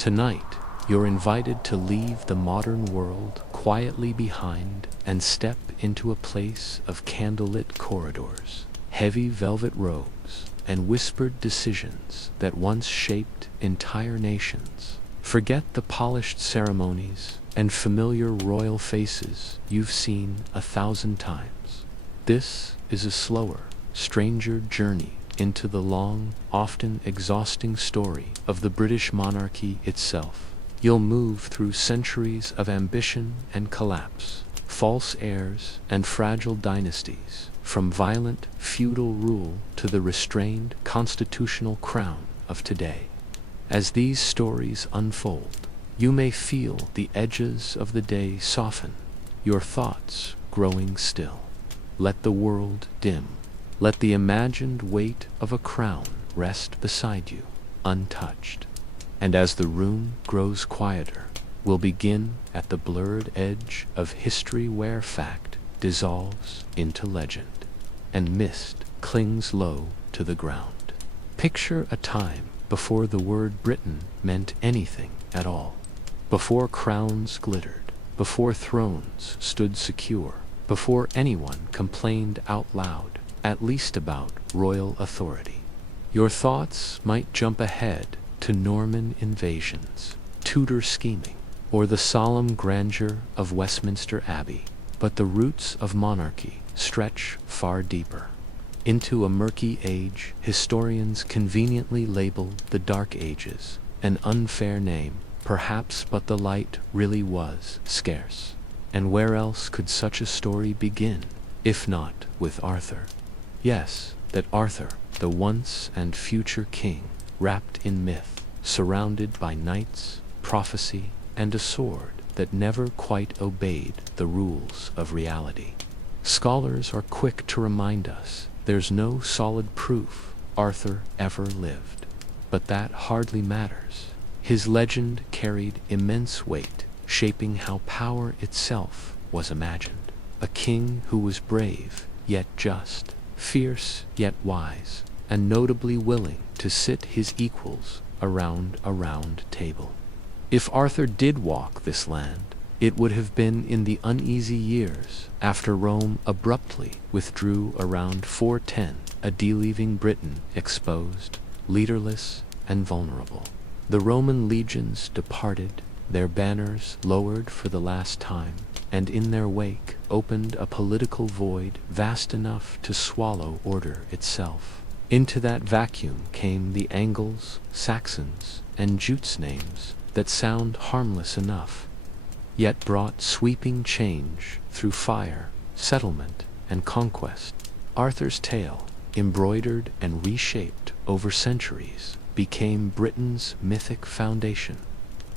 Tonight, you're invited to leave the modern world quietly behind and step into a place of candlelit corridors, heavy velvet robes, and whispered decisions that once shaped entire nations. Forget the polished ceremonies and familiar royal faces you've seen 1,000 times. This is a slower, stranger journey into the long, often exhausting story of the British monarchy itself. You'll move through centuries of ambition and collapse, false heirs and fragile dynasties, from violent feudal rule to the restrained constitutional crown of today. As these stories unfold, you may feel the edges of the day soften, your thoughts growing still. Let the world dim. Let the imagined weight of a crown rest beside you, untouched. And as the room grows quieter, we'll begin at the blurred edge of history where fact dissolves into legend, and mist clings low to the ground. Picture a time before the word Britain meant anything at all. Before crowns glittered, before thrones stood secure, before anyone complained out loud, at least about royal authority. Your thoughts might jump ahead to Norman invasions, Tudor scheming, or the solemn grandeur of Westminster Abbey, but the roots of monarchy stretch far deeper. Into a murky age historians conveniently label the Dark Ages, an unfair name, perhaps, but the light really was scarce. And where else could such a story begin, if not with Arthur? Yes, that Arthur, the once and future king, wrapped in myth, surrounded by knights, prophecy, and a sword that never quite obeyed the rules of reality. Scholars are quick to remind us there's no solid proof Arthur ever lived. But that hardly matters. His legend carried immense weight, shaping how power itself was imagined. A king who was brave, yet just, fierce, yet wise, and notably willing to sit his equals around a round table. If Arthur did walk this land, it would have been in the uneasy years after Rome abruptly withdrew around 410, a leaving Britain exposed, leaderless, and vulnerable. The Roman legions departed, their banners lowered for the last time, and in their wake opened a political void vast enough to swallow order itself. Into that vacuum came the Angles, Saxons, and Jutes names that sound harmless enough, yet brought sweeping change through fire, settlement, and conquest. Arthur's tale, embroidered and reshaped over centuries, became Britain's mythic foundation.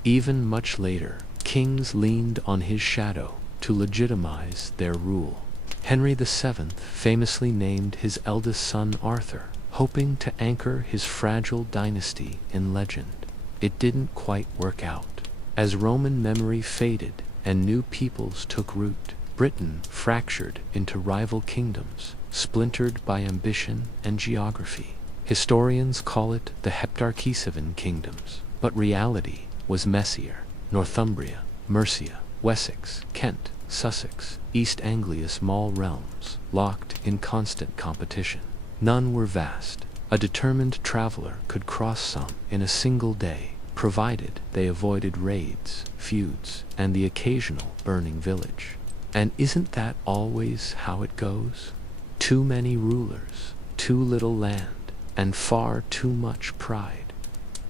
Even much later, kings leaned on his shadow to legitimize their rule. Henry VII famously named his eldest son Arthur, hoping to anchor his fragile dynasty in legend. It didn't quite work out. As Roman memory faded and new peoples took root, Britain fractured into rival kingdoms, splintered by ambition and geography. Historians call it the Heptarchy Seven Kingdoms, but reality was messier. Northumbria, Mercia, Wessex, Kent, Sussex, East Anglia, small realms, locked in constant competition. None were vast. A determined traveler could cross some in a single day, provided they avoided raids, feuds, and the occasional burning village. And isn't that always how it goes? Too many rulers, too little land, and far too much pride.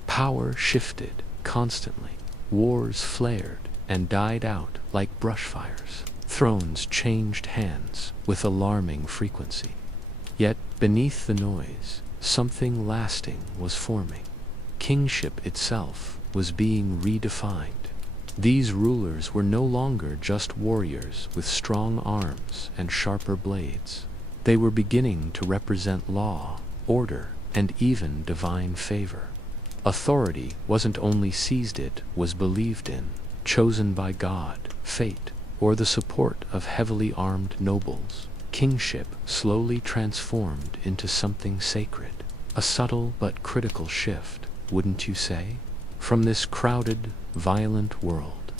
Power shifted constantly. Wars flared and died out like brushfires. Thrones changed hands with alarming frequency. Yet beneath the noise, something lasting was forming. Kingship itself was being redefined. These rulers were no longer just warriors with strong arms and sharper blades. They were beginning to represent law, order, and even divine favor. Authority wasn't only seized, it was believed in, chosen by God, fate, or the support of heavily armed nobles. Kingship slowly transformed into something sacred. A subtle but critical shift, wouldn't you say? from this crowded, violent world,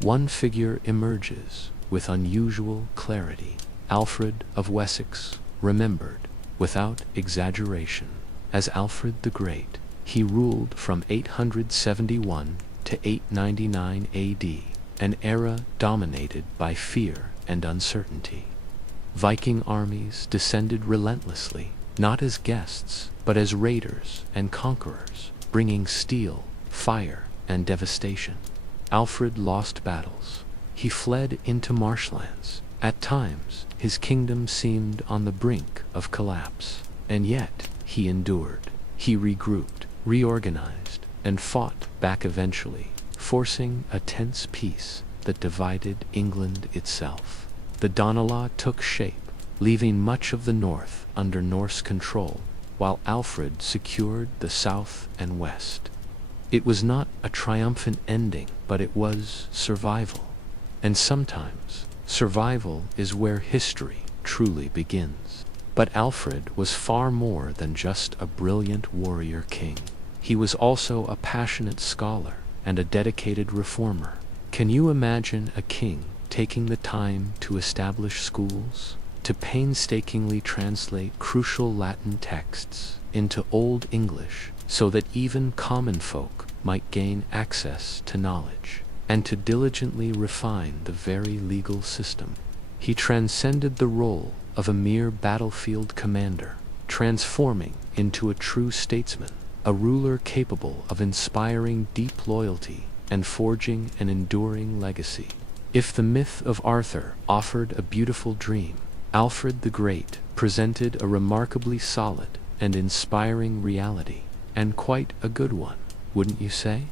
one figure emerges with unusual clarity. Alfred of Wessex, remembered, without exaggeration, as Alfred the Great. He ruled from 871 to 899 AD, an era dominated by fear and uncertainty. Viking armies descended relentlessly, not as guests, but as raiders and conquerors, bringing steel, fire, and devastation. Alfred lost battles. He fled into marshlands. At times, his kingdom seemed on the brink of collapse, and yet he endured. He regrouped, reorganized, and fought back eventually, forcing a tense peace that divided England itself. The Danelaw took shape, leaving much of the north under Norse control, while Alfred secured the south and west. It was not a triumphant ending, but it was survival. And sometimes, survival is where history truly begins. But Alfred was far more than just a brilliant warrior king. He was also a passionate scholar and a dedicated reformer. Can you imagine a king taking the time to establish schools, to painstakingly translate crucial Latin texts into Old English so that even common folk might gain access to knowledge, and to diligently refine the very legal system? He transcended the role of a mere battlefield commander, transforming into a true statesman, a ruler capable of inspiring deep loyalty and forging an enduring legacy. If the myth of Arthur offered a beautiful dream, Alfred the Great presented a remarkably solid and inspiring reality, and quite a good one, wouldn't you say?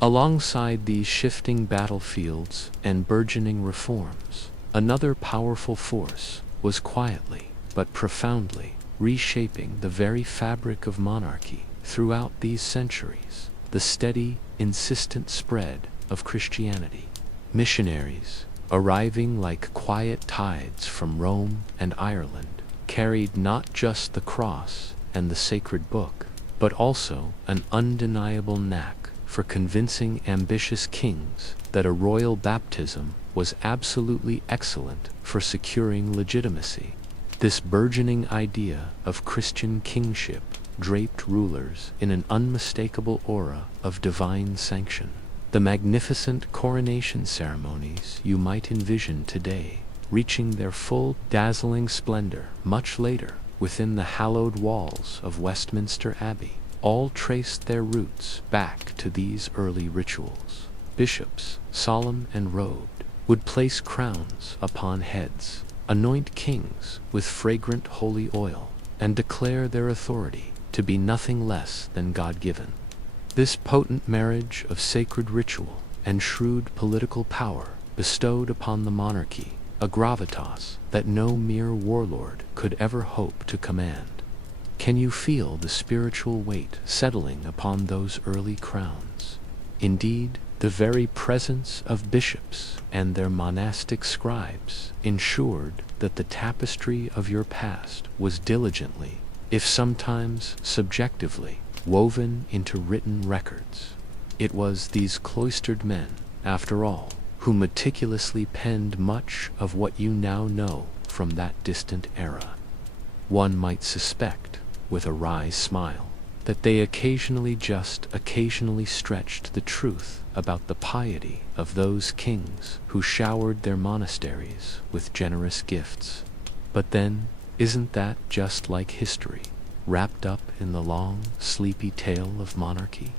Alongside these shifting battlefields and burgeoning reforms, another powerful force was quietly but profoundly reshaping the very fabric of monarchy throughout these centuries: the steady, insistent spread of Christianity. Missionaries, arriving like quiet tides from Rome and Ireland, carried not just the cross and the sacred book, but also an undeniable knack for convincing ambitious kings that a royal baptism was absolutely excellent for securing legitimacy. This burgeoning idea of Christian kingship draped rulers in an unmistakable aura of divine sanction. The magnificent coronation ceremonies you might envision today, reaching their full, dazzling splendor much later within the hallowed walls of Westminster Abbey, all traced their roots back to these early rituals. Bishops, solemn and robed, would place crowns upon heads, anoint kings with fragrant holy oil, and declare their authority to be nothing less than God-given. This potent marriage of sacred ritual and shrewd political power bestowed upon the monarchy a gravitas that no mere warlord could ever hope to command. Can you feel the spiritual weight settling upon those early crowns? Indeed, the very presence of bishops and their monastic scribes ensured that the tapestry of your past was diligently, if sometimes subjectively, woven into written records. It was these cloistered men, after all, who meticulously penned much of what you now know from that distant era. One might suspect, with a wry smile, that they occasionally stretched the truth about the piety of those kings who showered their monasteries with generous gifts. But then, isn't that just like history, wrapped up in the long, sleepy tale of monarchy?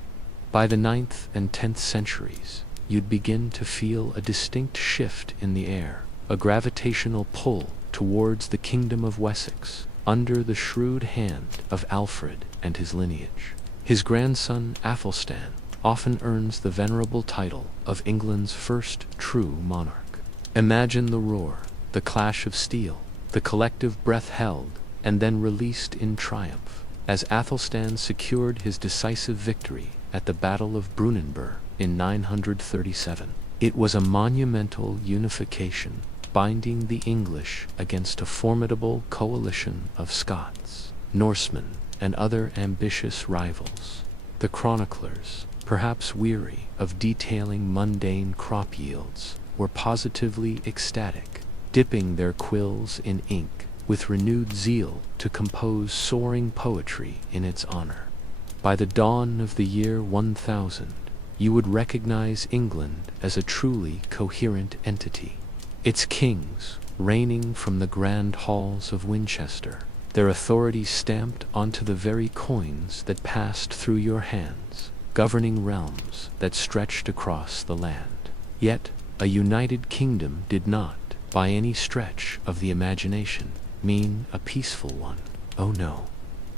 By the 9th and 10th centuries, you'd begin to feel a distinct shift in the air, a gravitational pull towards the kingdom of Wessex, under the shrewd hand of Alfred and his lineage. His grandson Athelstan often earns the venerable title of England's first true monarch. Imagine the roar, the clash of steel, the collective breath held and then released in triumph, as Athelstan secured his decisive victory at the Battle of Brunanburh in 937. It was a monumental unification, binding the English against a formidable coalition of Scots, Norsemen, and other ambitious rivals. The chroniclers, perhaps weary of detailing mundane crop yields, were positively ecstatic, dipping their quills in ink with renewed zeal to compose soaring poetry in its honor. By the dawn of the year 1000, you would recognize England as a truly coherent entity. Its kings, reigning from the grand halls of Winchester, their authority stamped onto the very coins that passed through your hands, governing realms that stretched across the land. Yet, a united kingdom did not, by any stretch of the imagination, mean a peaceful one. Oh no.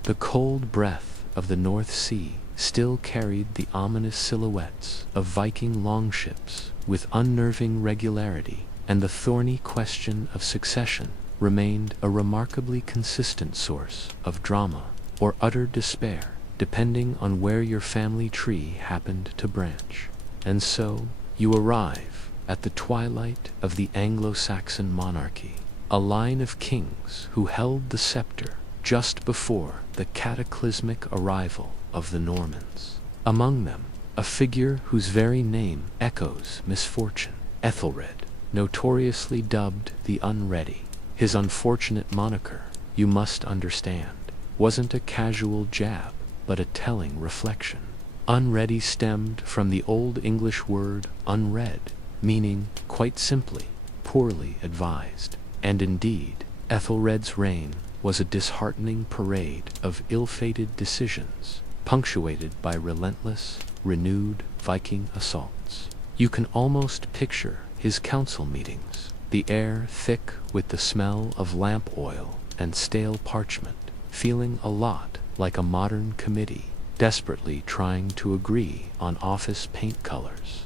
The cold breath of the North Sea still carried the ominous silhouettes of Viking longships with unnerving regularity, and the thorny question of succession remained a remarkably consistent source of drama or utter despair, depending on where your family tree happened to branch. And so, you arrive at the twilight of the Anglo-Saxon monarchy, a line of kings who held the scepter just before the cataclysmic arrival of the Normans. Among them, a figure whose very name echoes misfortune, Ethelred, notoriously dubbed the Unready. His unfortunate moniker, you must understand, wasn't a casual jab, but a telling reflection. Unready stemmed from the Old English word unread, meaning, quite simply, poorly advised. And indeed, Ethelred's reign was a disheartening parade of ill-fated decisions, punctuated by relentless, renewed Viking assaults. You can almost picture his council meetings, the air thick with the smell of lamp oil and stale parchment, feeling a lot like a modern committee, desperately trying to agree on office paint colors.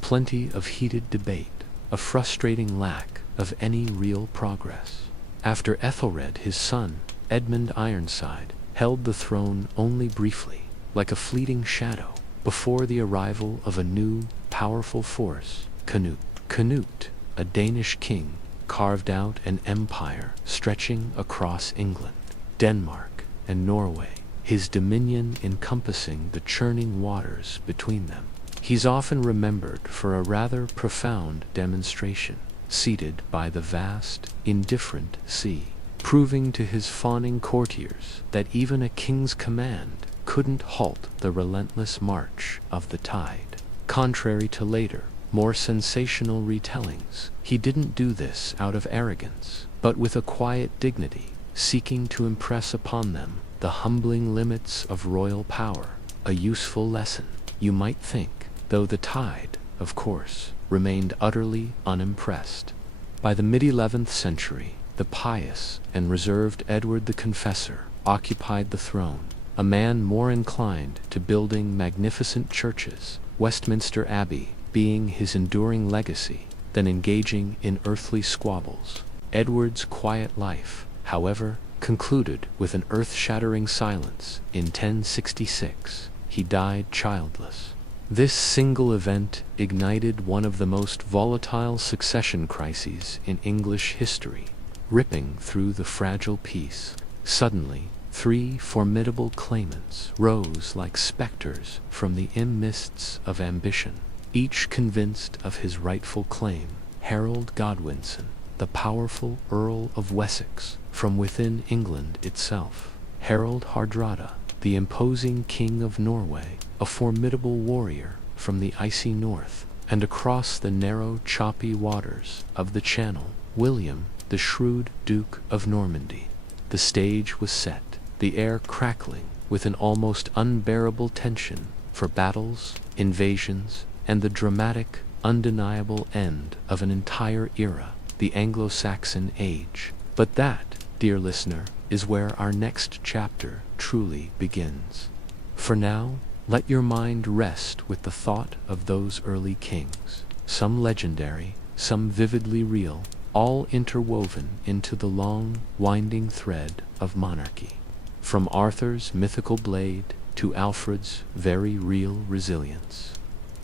Plenty of heated debate, a frustrating lack of any real progress. After Ethelred, his son, Edmund Ironside, held the throne only briefly, like a fleeting shadow, before the arrival of a new, powerful force, Canute. Canute, a Danish king, carved out an empire stretching across England, Denmark, and Norway, his dominion encompassing the churning waters between them. He's often remembered for a rather profound demonstration, seated by the vast, indifferent sea, proving to his fawning courtiers that even a king's command couldn't halt the relentless march of the tide. Contrary to later, more sensational retellings, he didn't do this out of arrogance, but with a quiet dignity, seeking to impress upon them the humbling limits of royal power, a useful lesson, you might think, though the tide, of course, remained utterly unimpressed. By the mid-11th century, the pious and reserved Edward the Confessor occupied the throne, a man more inclined to building magnificent churches, Westminster Abbey being his enduring legacy, than engaging in earthly squabbles. Edward's quiet life, however, concluded with an earth-shattering silence in 1066. He died childless. This single event ignited one of the most volatile succession crises in English history, ripping through the fragile peace. Suddenly, three formidable claimants rose like specters from the mists of ambition, each convinced of his rightful claim. Harold Godwinson, the powerful Earl of Wessex, from within England itself. Harold Hardrada, the imposing King of Norway, a formidable warrior from the icy north, and across the narrow, choppy waters of the Channel, William, the shrewd Duke of Normandy. The stage was set, the air crackling with an almost unbearable tension for battles, invasions, and the dramatic, undeniable end of an entire era, the Anglo-Saxon Age. But that, dear listener, is where our next chapter truly begins. For now, let your mind rest with the thought of those early kings, some legendary, some vividly real, all interwoven into the long, winding thread of monarchy. From Arthur's mythical blade to Alfred's very real resilience.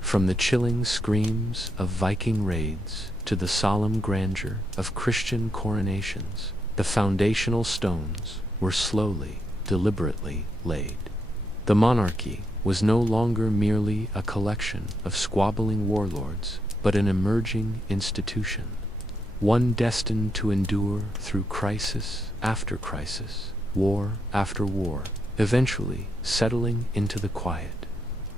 From the chilling screams of Viking raids to the solemn grandeur of Christian coronations, the foundational stones were slowly, deliberately laid. The monarchy was no longer merely a collection of squabbling warlords, but an emerging institution, one destined to endure through crisis after crisis, war after war, eventually settling into the quiet,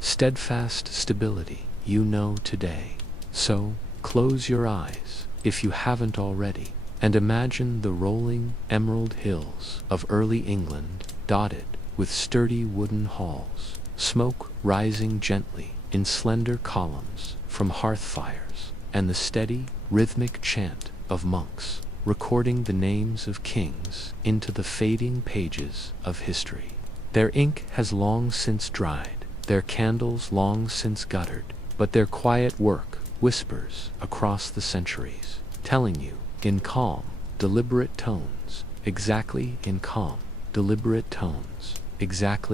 steadfast stability you know today. So, close your eyes, if you haven't already, and imagine the rolling emerald hills of early England, dotted with sturdy wooden halls, smoke rising gently in slender columns from hearth fires, and the steady, rhythmic chant of monks, recording the names of kings into the fading pages of history. Their ink has long since dried, their candles long since guttered, but their quiet work whispers across the centuries, telling you, in calm, deliberate tones, exactly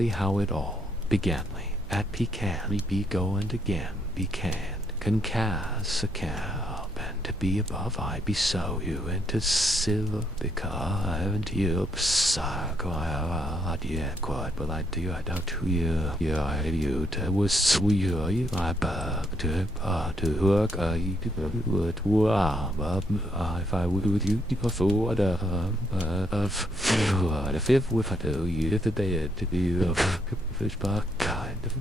how it all began. At pecan, be go and again, be can cas a cap, and to be above I be so you, and to sieve because and you suck I yet quite, but I do I doubt to you, you to was you I bug to work I would if I would you for the if I do you if they to be fish back kind of.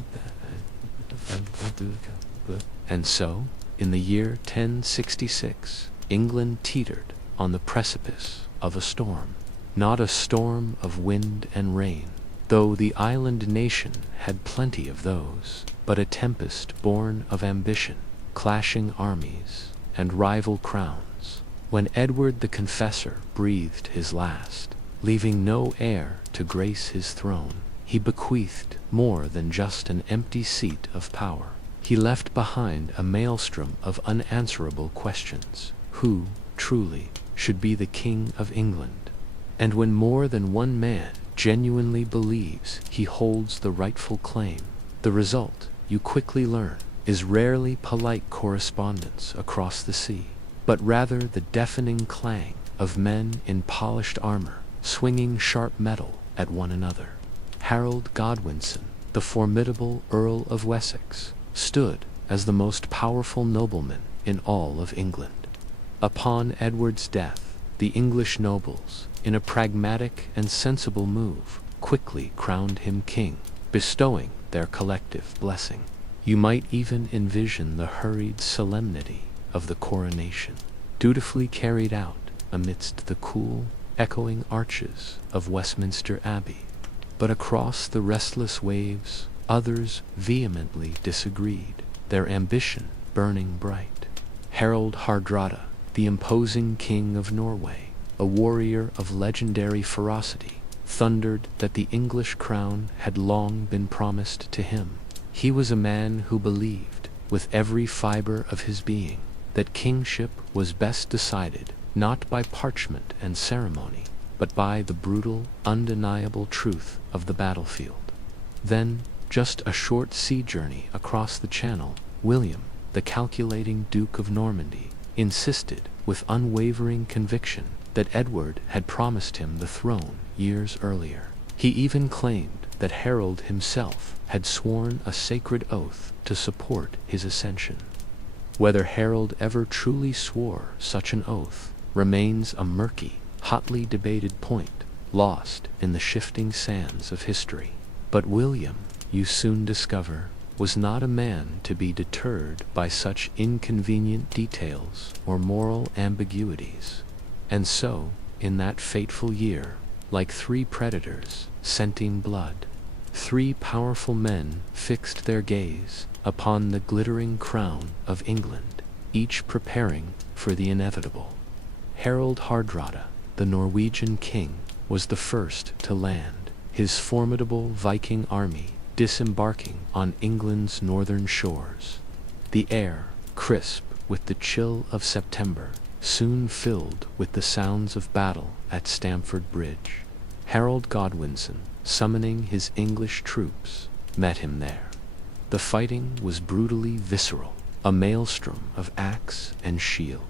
And so, in the year 1066, England teetered on the precipice of a storm. Not a storm of wind and rain, though the island nation had plenty of those, but a tempest born of ambition, clashing armies, and rival crowns. When Edward the Confessor breathed his last, leaving no heir to grace his throne, he bequeathed more than just an empty seat of power. He left behind a maelstrom of unanswerable questions. Who, truly, should be the King of England? And when more than one man genuinely believes he holds the rightful claim, the result, you quickly learn, is rarely polite correspondence across the sea, but rather the deafening clang of men in polished armor, swinging sharp metal at one another. Harold Godwinson, the formidable Earl of Wessex, stood as the most powerful nobleman in all of England. Upon Edward's death, the English nobles, in a pragmatic and sensible move, quickly crowned him king, bestowing their collective blessing. You might even envision the hurried solemnity of the coronation, dutifully carried out amidst the cool, echoing arches of Westminster Abbey. But across the restless waves, others vehemently disagreed, their ambition burning bright. Harald Hardrada, the imposing king of Norway, a warrior of legendary ferocity, thundered that the English crown had long been promised to him. He was a man who believed, with every fiber of his being, that kingship was best decided not by parchment and ceremony, but by the brutal, undeniable truth of the battlefield. Then, just a short sea journey across the Channel, William, the calculating Duke of Normandy, insisted with unwavering conviction that Edward had promised him the throne years earlier. He even claimed that Harold himself had sworn a sacred oath to support his ascension. Whether Harold ever truly swore such an oath remains a murky, hotly debated point, lost in the shifting sands of history. But William, you soon discover, was not a man to be deterred by such inconvenient details or moral ambiguities. And so, in that fateful year, like three predators scenting blood, three powerful men fixed their gaze upon the glittering crown of England, each preparing for the inevitable. Harald Hardrada, the Norwegian king, was the first to land, his formidable Viking army disembarking on England's northern shores. The air, crisp with the chill of September, soon filled with the sounds of battle at Stamford Bridge. Harold Godwinson, summoning his English troops, met him there. The fighting was brutally visceral, a maelstrom of axe and shield.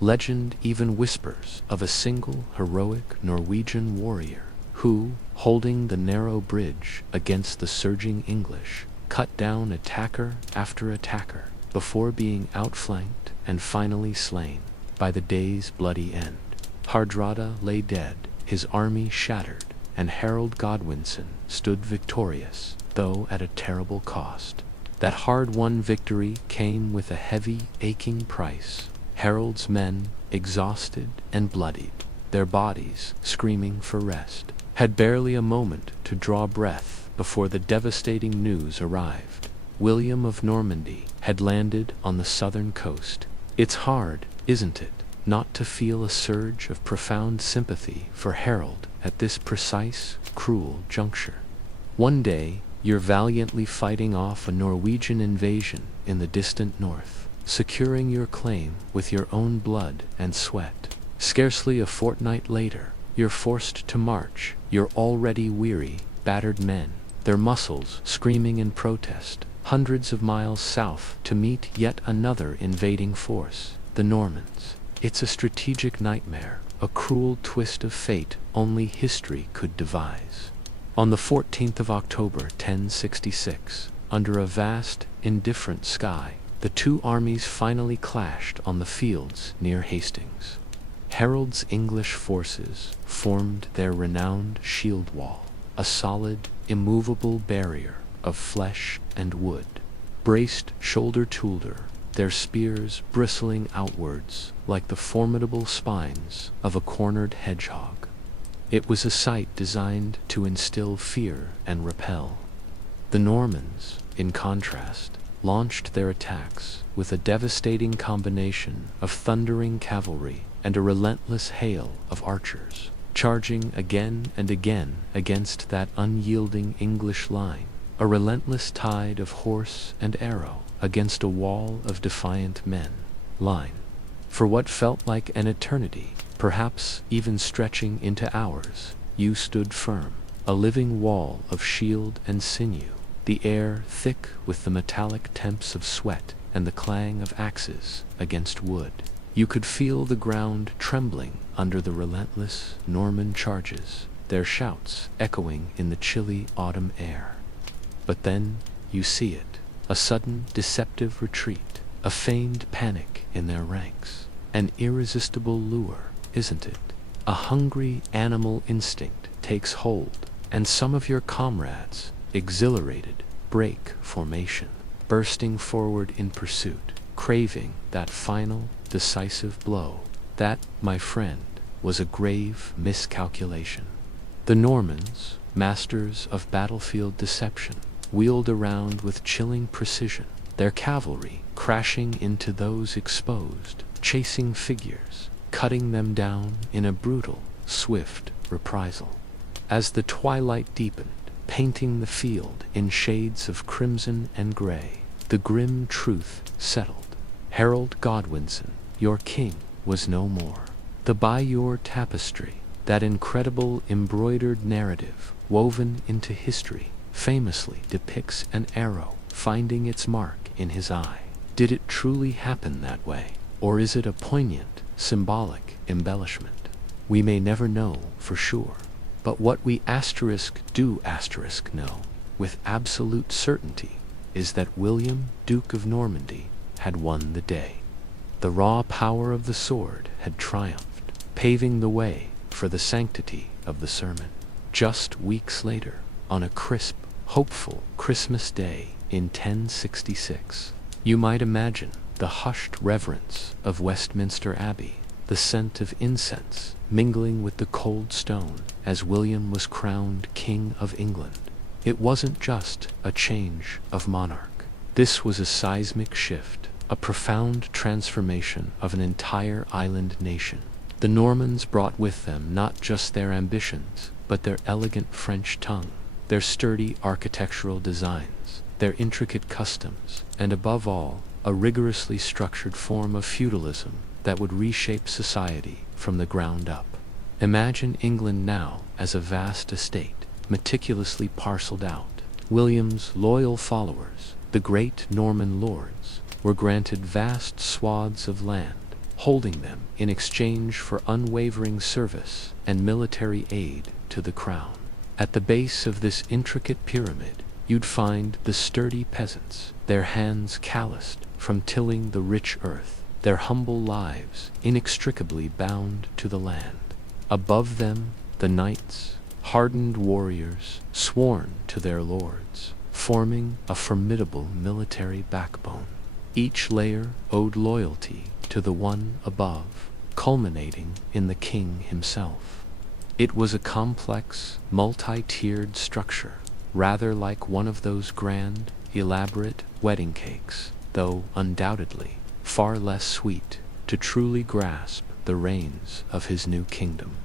Legend even whispers of a single heroic Norwegian warrior who, holding the narrow bridge against the surging English, cut down attacker after attacker before being outflanked and finally slain by the day's bloody end. Hardrada lay dead, his army shattered, and Harold Godwinson stood victorious, though at a terrible cost. That hard-won victory came with a heavy, aching price. Harold's men, exhausted and bloodied, their bodies screaming for rest, had barely a moment to draw breath before the devastating news arrived. William of Normandy had landed on the southern coast. It's hard, isn't it, not to feel a surge of profound sympathy for Harold at this precise, cruel juncture. One day, you're valiantly fighting off a Norwegian invasion in the distant north, securing your claim with your own blood and sweat. Scarcely a fortnight later, you're forced to march your already weary, battered men, their muscles screaming in protest, hundreds of miles south to meet yet another invading force, the Normans. It's a strategic nightmare, a cruel twist of fate only history could devise. On the 14th of October 1066, under a vast, indifferent sky, the two armies finally clashed on the fields near Hastings. Harold's English forces formed their renowned shield wall, a solid, immovable barrier of flesh and wood, braced shoulder to shoulder, their spears bristling outwards like the formidable spines of a cornered hedgehog. It was a sight designed to instill fear and repel. The Normans, in contrast, launched their attacks with a devastating combination of thundering cavalry and a relentless hail of archers, charging again and again against that unyielding English line, a relentless tide of horse and arrow against a wall of defiant men. Line. For what felt like an eternity, perhaps even stretching into hours, you stood firm, a living wall of shield and sinew, the air thick with the metallic temps of sweat and the clang of axes against wood. You could feel the ground trembling under the relentless Norman charges, their shouts echoing in the chilly autumn air. But then you see it, a sudden deceptive retreat, a feigned panic in their ranks, an irresistible lure, isn't it? A hungry animal instinct takes hold, and some of your comrades, exhilarated, break formation, bursting forward in pursuit, craving that final, decisive blow. That, my friend, was a grave miscalculation. The Normans, masters of battlefield deception, wheeled around with chilling precision, their cavalry crashing into those exposed, chasing figures, cutting them down in a brutal, swift reprisal. As the twilight deepened, painting the field in shades of crimson and gray, the grim truth settled. Harold Godwinson, your king, was no more. The Bayeux tapestry, that incredible embroidered narrative woven into history, famously depicts an arrow finding its mark in his eye. Did it truly happen that way, or is it a poignant, symbolic embellishment? We may never know for sure, but what we do know with absolute certainty is that William, Duke of Normandy, had won the day. The raw power of the sword had triumphed, paving the way for the sanctity of the sermon. Just weeks later, on a crisp, hopeful Christmas day in 1066, you might imagine the hushed reverence of Westminster Abbey, the scent of incense mingling with the cold stone as William was crowned King of England. It wasn't just a change of monarch. This was a seismic shift, a profound transformation of an entire island nation. The Normans brought with them not just their ambitions, but their elegant French tongue, their sturdy architectural designs, their intricate customs, and above all, a rigorously structured form of feudalism that would reshape society from the ground up. Imagine England now as a vast estate, meticulously parceled out. William's loyal followers, the great Norman lords, were granted vast swaths of land, holding them in exchange for unwavering service and military aid to the crown. At the base of this intricate pyramid, you'd find the sturdy peasants, their hands calloused from tilling the rich earth, their humble lives inextricably bound to the land. Above them, the knights, hardened warriors, sworn to their lords, forming a formidable military backbone. Each layer owed loyalty to the one above, culminating in the king himself. It was a complex, multi-tiered structure, rather like one of those grand, elaborate wedding cakes, though undoubtedly far less sweet, to truly grasp the reins of his new kingdom.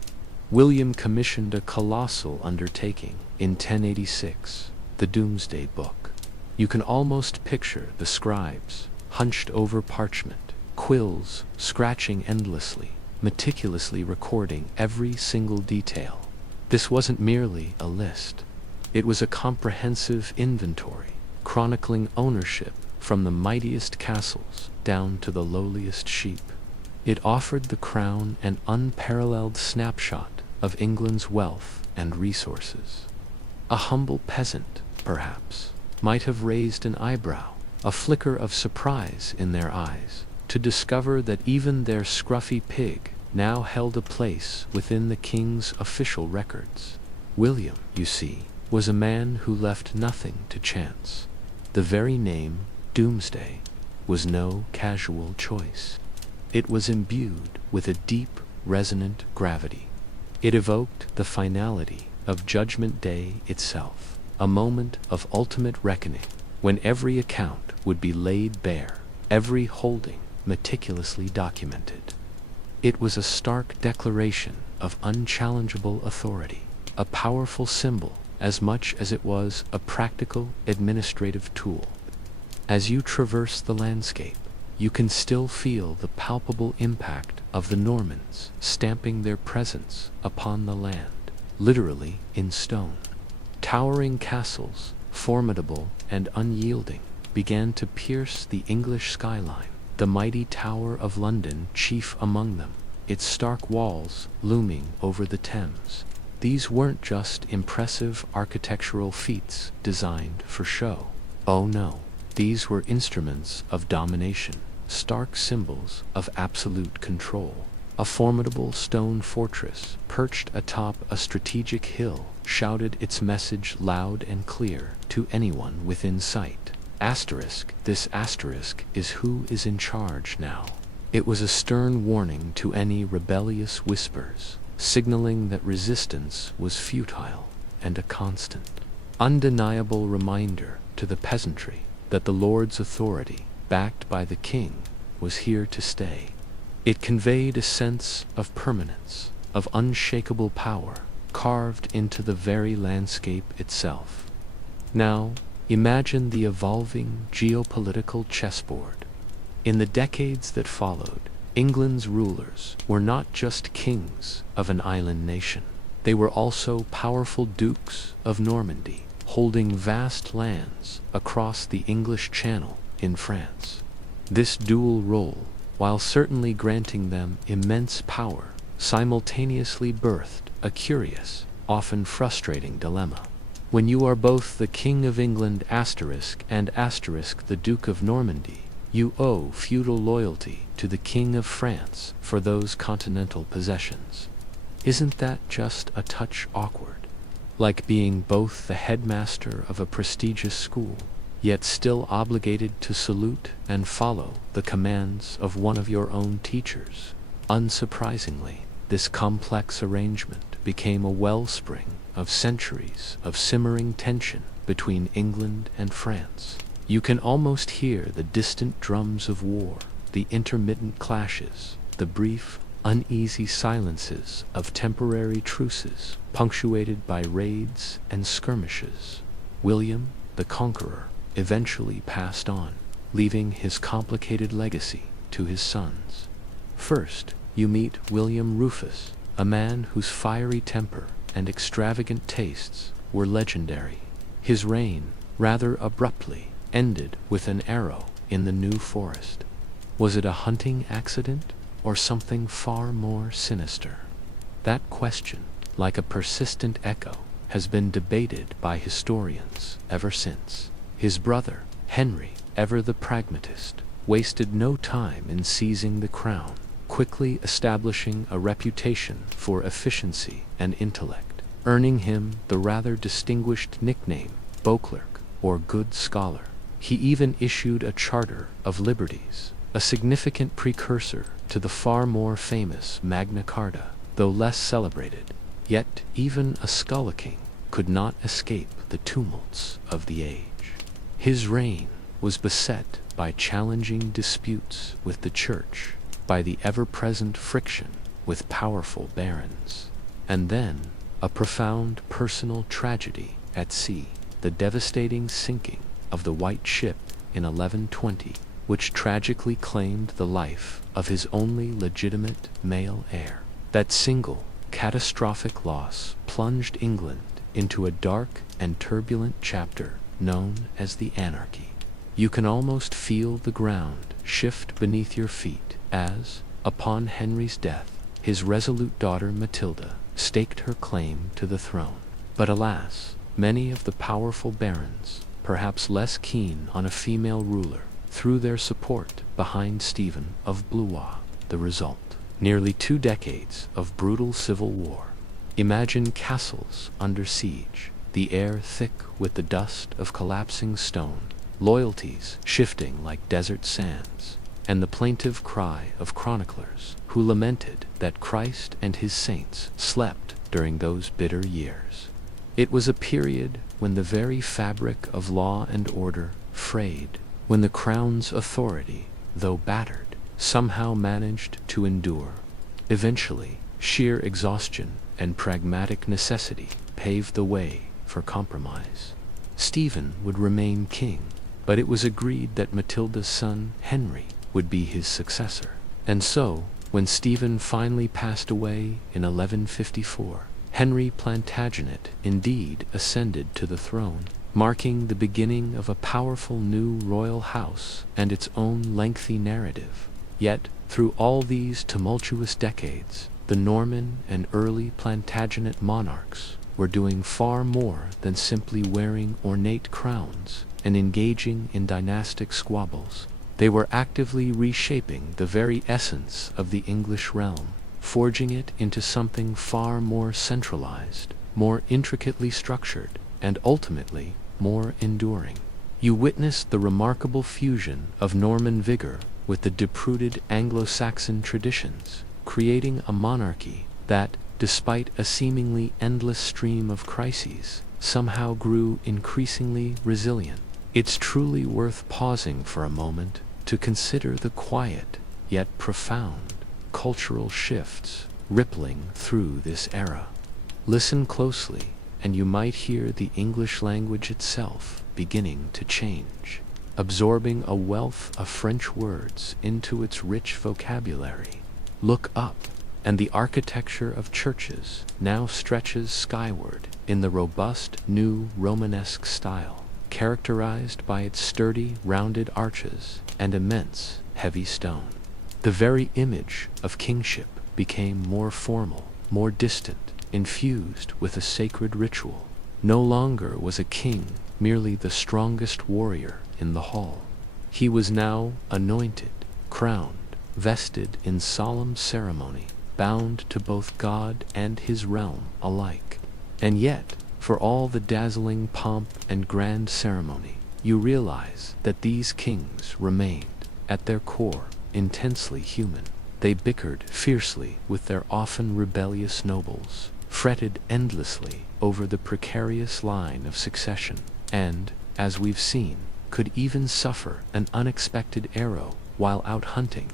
William commissioned a colossal undertaking in 1086, the Doomsday Book. You can almost picture the scribes, hunched over parchment, quills scratching endlessly, meticulously recording every single detail. This wasn't merely a list. It was a comprehensive inventory, chronicling ownership from the mightiest castles down to the lowliest sheep. It offered the crown an unparalleled snapshot of England's wealth and resources. A humble peasant, perhaps, might have raised an eyebrow, a flicker of surprise in their eyes, to discover that even their scruffy pig now held a place within the king's official records. William, you see, was a man who left nothing to chance. The very name, Doomsday, was no casual choice. It was imbued with a deep, resonant gravity. It evoked the finality of Judgment Day itself, a moment of ultimate reckoning, when every account would be laid bare, every holding meticulously documented. It was a stark declaration of unchallengeable authority, a powerful symbol as much as it was a practical administrative tool. As you traverse the landscape, you can still feel the palpable impact of the Normans stamping their presence upon the land, literally in stone. Towering castles, formidable and unyielding, began to pierce the English skyline, the mighty Tower of London chief among them, its stark walls looming over the Thames. These weren't just impressive architectural feats designed for show. Oh no, these were instruments of domination, stark symbols of absolute control. A formidable stone fortress, perched atop a strategic hill, shouted its message loud and clear to anyone within sight. This asterisk is who is in charge now. It was a stern warning to any rebellious whispers, signaling that resistance was futile and a constant, undeniable reminder to the peasantry that the Lord's authority, backed by the king, was here to stay. It conveyed a sense of permanence, of unshakable power, carved into the very landscape itself. Now, imagine the evolving geopolitical chessboard. In the decades that followed, England's rulers were not just kings of an island nation. They were also powerful dukes of Normandy, holding vast lands across the English Channel in France. This dual role, while certainly granting them immense power, simultaneously birthed a curious, often frustrating dilemma. When you are both the King of England and the Duke of Normandy, you owe feudal loyalty to the King of France for those continental possessions. Isn't that just a touch awkward? Like being both the headmaster of a prestigious school, yet still obligated to salute and follow the commands of one of your own teachers. Unsurprisingly, this complex arrangement became a wellspring of centuries of simmering tension between England and France. You can almost hear the distant drums of war, the intermittent clashes, the brief, uneasy silences of temporary truces, punctuated by raids and skirmishes. William, the Conqueror, eventually passed on, leaving his complicated legacy to his sons. First, you meet William Rufus, a man whose fiery temper and extravagant tastes were legendary. His reign, rather abruptly, ended with an arrow in the New Forest. Was it a hunting accident? or something far more sinister? That question, like a persistent echo, has been debated by historians ever since. His brother, Henry, ever the pragmatist, wasted no time in seizing the crown, quickly establishing a reputation for efficiency and intellect, earning him the rather distinguished nickname Beauclerk, or Good Scholar. He even issued a Charter of Liberties, a significant precursor to the far more famous Magna Carta, though less celebrated. Yet even a skulking could not escape the tumults of the age. His reign was beset by challenging disputes with the Church, by the ever-present friction with powerful barons, and then a profound personal tragedy at sea, the devastating sinking of the White Ship in 1120, which tragically claimed the life of his only legitimate male heir. That single, catastrophic loss plunged England into a dark and turbulent chapter known as the Anarchy. You can almost feel the ground shift beneath your feet as, upon Henry's death, his resolute daughter Matilda staked her claim to the throne. But alas, many of the powerful barons, perhaps less keen on a female ruler, threw their support behind Stephen of Blois. The result: nearly 2 decades of brutal civil war. Imagine castles under siege, the air thick with the dust of collapsing stone, loyalties shifting like desert sands, and the plaintive cry of chroniclers who lamented that Christ and his saints slept during those bitter years. It was a period when the very fabric of law and order frayed, when the crown's authority, though battered, somehow managed to endure. Eventually, sheer exhaustion and pragmatic necessity paved the way for compromise. Stephen would remain king, but it was agreed that Matilda's son, Henry, would be his successor. And so, when Stephen finally passed away in 1154, Henry Plantagenet indeed ascended to the throne, marking the beginning of a powerful new royal house and its own lengthy narrative. Yet, through all these tumultuous decades, the Norman and early Plantagenet monarchs were doing far more than simply wearing ornate crowns and engaging in dynastic squabbles. They were actively reshaping the very essence of the English realm, forging it into something far more centralized, more intricately structured, and ultimately more enduring. You witnessed the remarkable fusion of Norman vigor with the deep-rooted Anglo-Saxon traditions, creating a monarchy that, despite a seemingly endless stream of crises, somehow grew increasingly resilient. It's truly worth pausing for a moment to consider the quiet, yet profound, cultural shifts rippling through this era. Listen closely, and you might hear the English language itself beginning to change, absorbing a wealth of French words into its rich vocabulary. Look up, and the architecture of churches now stretches skyward in the robust new Romanesque style, characterized by its sturdy, rounded arches and immense, heavy stone. The very image of kingship became more formal, more distant, infused with a sacred ritual. No longer was a king merely the strongest warrior in the hall. He was now anointed, crowned, vested in solemn ceremony, bound to both God and his realm alike. And yet, for all the dazzling pomp and grand ceremony, you realize that these kings remained, at their core, intensely human. They bickered fiercely with their often rebellious nobles, fretted endlessly over the precarious line of succession, and, as we've seen, could even suffer an unexpected arrow while out hunting.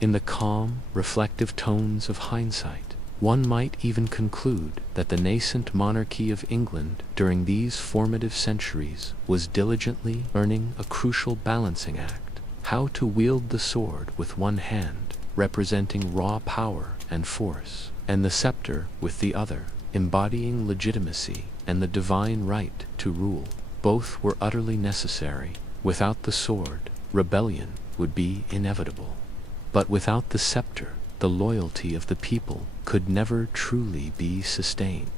In the calm, reflective tones of hindsight, one might even conclude that the nascent monarchy of England during these formative centuries was diligently learning a crucial balancing act: how to wield the sword with one hand, representing raw power and force, and the scepter with the other, embodying legitimacy and the divine right to rule. Both were utterly necessary. Without the sword, rebellion would be inevitable. But without the scepter, the loyalty of the people could never truly be sustained.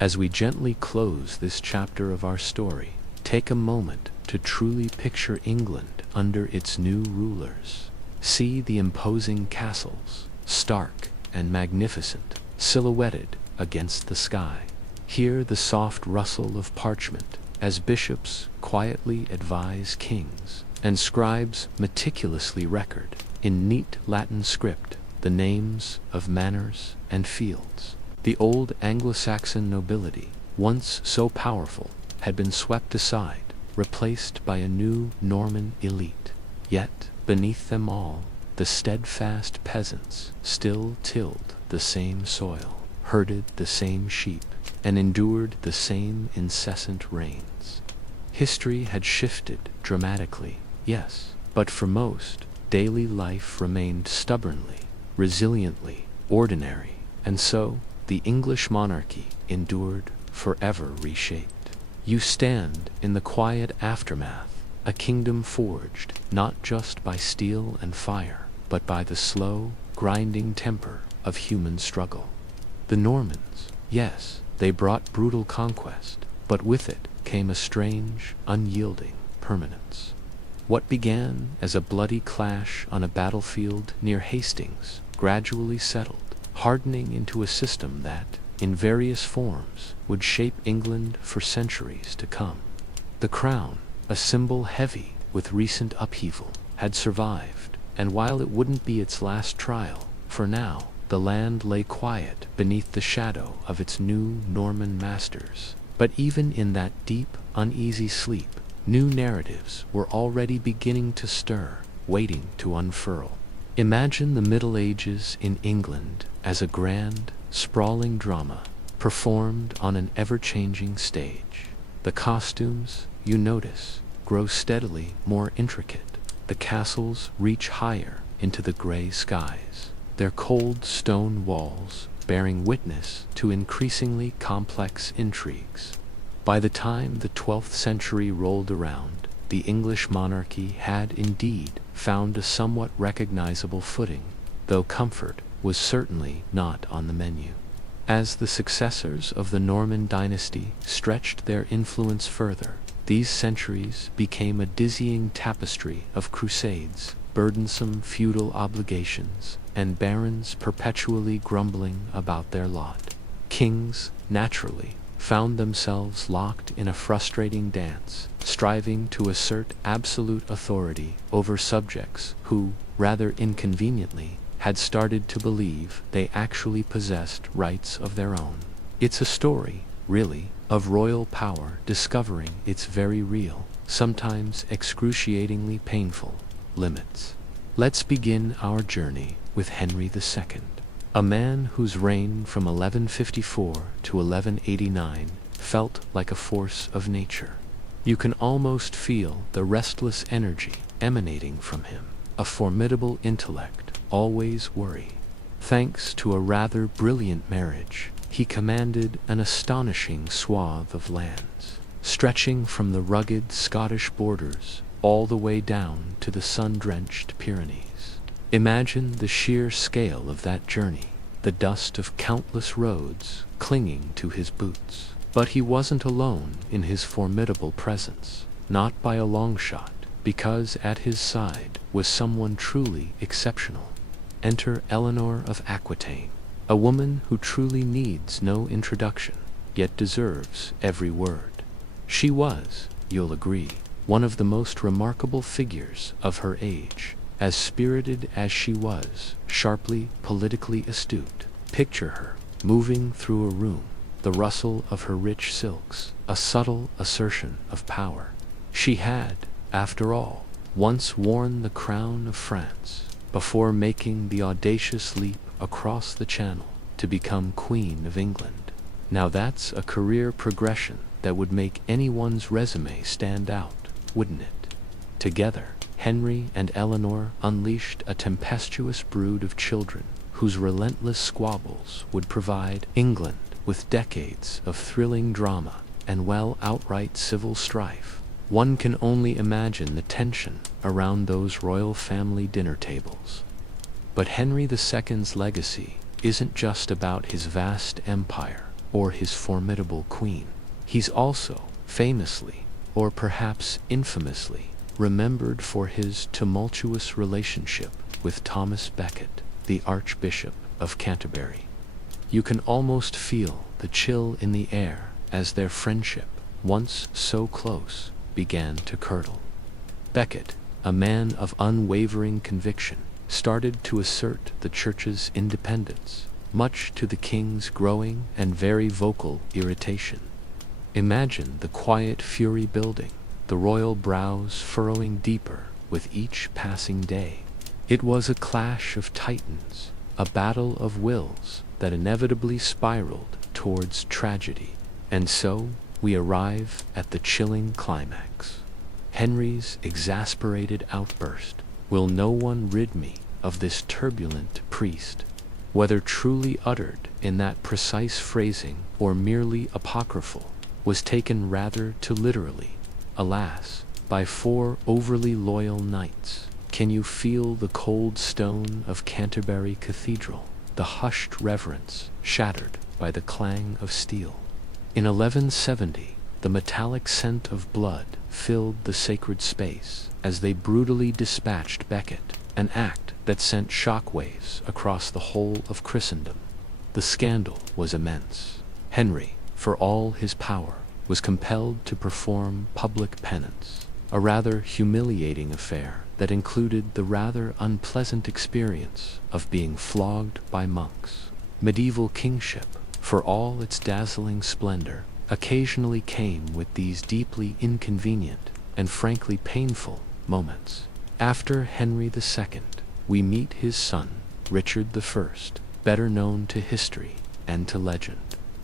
As we gently close this chapter of our story, take a moment to truly picture England under its new rulers. See the imposing castles, stark and magnificent, silhouetted against the sky. Hear the soft rustle of parchment as bishops quietly advise kings, and scribes meticulously record, in neat Latin script, the names of manors and fields. The old Anglo-Saxon nobility, once so powerful, had been swept aside, replaced by a new Norman elite. Yet, beneath them all, the steadfast peasants still tilled the same soil, herded the same sheep, and endured the same incessant rains. History had shifted dramatically, yes, but for most, daily life remained stubbornly, resiliently ordinary, and so the English monarchy endured, forever reshaped. You stand in the quiet aftermath, a kingdom forged not just by steel and fire, but by the slow, grinding temper of human struggle. The Normans, yes, they brought brutal conquest, but with it came a strange, unyielding permanence. What began as a bloody clash on a battlefield near Hastings gradually settled, hardening into a system that, in various forms, would shape England for centuries to come. The crown, a symbol heavy with recent upheaval, had survived, and while it wouldn't be its last trial, for now, the land lay quiet beneath the shadow of its new Norman masters. But even in that deep, uneasy sleep, new narratives were already beginning to stir, waiting to unfurl. Imagine the Middle Ages in England as a grand, sprawling drama, performed on an ever-changing stage. The costumes, you notice, grow steadily more intricate. The castles reach higher into the gray skies, their cold stone walls bearing witness to increasingly complex intrigues. By the time the 12th century rolled around, the English monarchy had indeed found a somewhat recognizable footing, though comfort was certainly not on the menu. As the successors of the Norman dynasty stretched their influence further, these centuries became a dizzying tapestry of crusades, burdensome feudal obligations, and barons perpetually grumbling about their lot. Kings, naturally, found themselves locked in a frustrating dance, striving to assert absolute authority over subjects who, rather inconveniently, had started to believe they actually possessed rights of their own. It's a story, really, of royal power discovering its very real, sometimes excruciatingly painful, limits. Let's begin our journey with Henry II, a man whose reign from 1154 to 1189 felt like a force of nature. You can almost feel the restless energy emanating from him, a formidable intellect, always worry. Thanks to a rather brilliant marriage, he commanded an astonishing swath of lands, stretching from the rugged Scottish borders all the way down to the sun-drenched Pyrenees. Imagine the sheer scale of that journey, the dust of countless roads clinging to his boots. But he wasn't alone in his formidable presence, not by a long shot, because at his side was someone truly exceptional. Enter Eleanor of Aquitaine, a woman who truly needs no introduction, yet deserves every word. She was, you'll agree, one of the most remarkable figures of her age. As spirited as she was, sharply politically astute. Picture her, moving through a room, the rustle of her rich silks, a subtle assertion of power. She had, after all, once worn the crown of France, before making the audacious leap across the Channel to become Queen of England. Now that's a career progression that would make anyone's resume stand out, wouldn't it? Together, Henry and Eleanor unleashed a tempestuous brood of children whose relentless squabbles would provide England with decades of thrilling drama and, well, outright civil strife. One can only imagine the tension around those royal family dinner tables. But Henry II's legacy isn't just about his vast empire or his formidable queen. He's also famously, or perhaps infamously, remembered for his tumultuous relationship with Thomas Becket, the Archbishop of Canterbury. You can almost feel the chill in the air as their friendship, once so close, began to curdle. Becket, a man of unwavering conviction, started to assert the church's independence, much to the king's growing and very vocal irritation. Imagine the quiet fury building, the royal brows furrowing deeper with each passing day. It was a clash of titans, a battle of wills that inevitably spiraled towards tragedy. And so we arrive at the chilling climax. Henry's exasperated outburst, "Will no one rid me of this turbulent priest?" Whether truly uttered in that precise phrasing or merely apocryphal, was taken rather too literally, alas, by 4 overly loyal knights. Can you feel the cold stone of Canterbury Cathedral, the hushed reverence shattered by the clang of steel? In 1170, the metallic scent of blood filled the sacred space as they brutally dispatched Becket, an act that sent shockwaves across the whole of Christendom. The scandal was immense. Henry, for all his power, was compelled to perform public penance, a rather humiliating affair that included the rather unpleasant experience of being flogged by monks. Medieval kingship, for all its dazzling splendor, occasionally came with these deeply inconvenient and frankly painful moments. After Henry II, we meet his son, Richard I, better known to history and to legend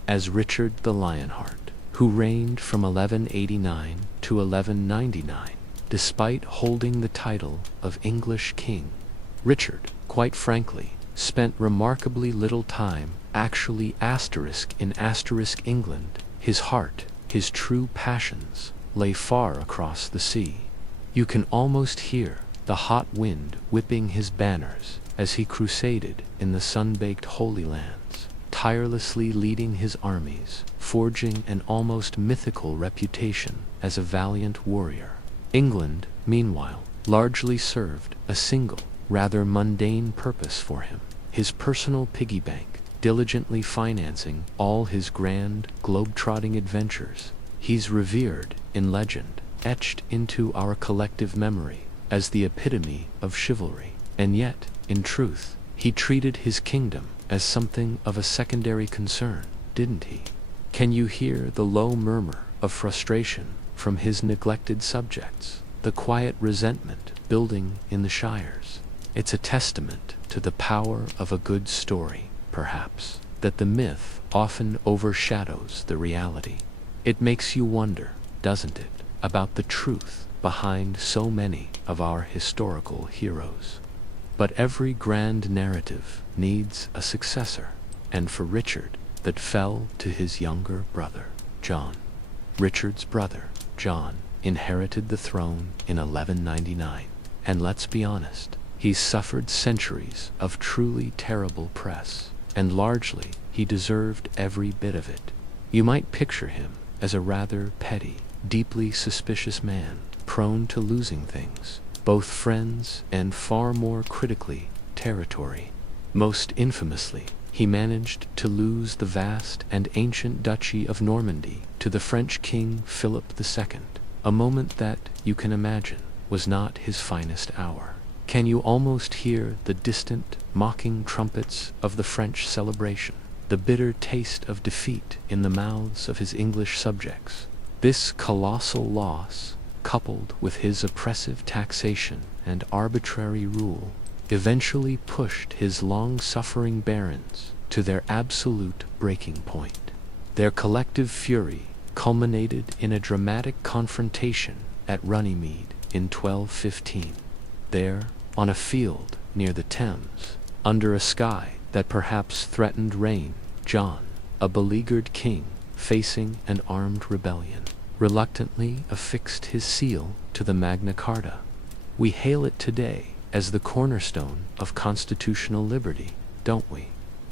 as Richard the Lionheart, who reigned from 1189 to 1199, despite holding the title of English king. Richard, quite frankly, spent remarkably little time actually in England. His heart, his true passions, lay far across the sea. You can almost hear the hot wind whipping his banners as he crusaded in the sun-baked Holy Lands, tirelessly leading his armies, forging an almost mythical reputation as a valiant warrior. England, meanwhile, largely served a single, rather mundane purpose for him: his personal piggy bank, diligently financing all his grand, globe-trotting adventures. He's revered in legend, etched into our collective memory as the epitome of chivalry. And yet, in truth, he treated his kingdom as something of a secondary concern, didn't he? Can you hear the low murmur of frustration from his neglected subjects, the quiet resentment building in the shires? It's a testament to the power of a good story, perhaps, that the myth often overshadows the reality. It makes you wonder, doesn't it, about the truth behind so many of our historical heroes. But every grand narrative needs a successor, and for Richard, that fell to his younger brother, John. Richard's brother, John, inherited the throne in 1199, and let's be honest, he's suffered centuries of truly terrible press, and largely he deserved every bit of it. You might picture him as a rather petty, deeply suspicious man, prone to losing things, both friends and, far more critically, territory. Most infamously, he managed to lose the vast and ancient Duchy of Normandy to the French King Philip II, a moment that, you can imagine, was not his finest hour. Can you almost hear the distant, mocking trumpets of the French celebration, the bitter taste of defeat in the mouths of his English subjects? This colossal loss, coupled with his oppressive taxation and arbitrary rule, eventually pushed his long-suffering barons to their absolute breaking point. Their collective fury culminated in a dramatic confrontation at Runnymede in 1215. There, on a field near the Thames, under a sky that perhaps threatened rain, John, a beleaguered king facing an armed rebellion, reluctantly affixed his seal to the Magna Carta. We hail it today as the cornerstone of constitutional liberty, don't we?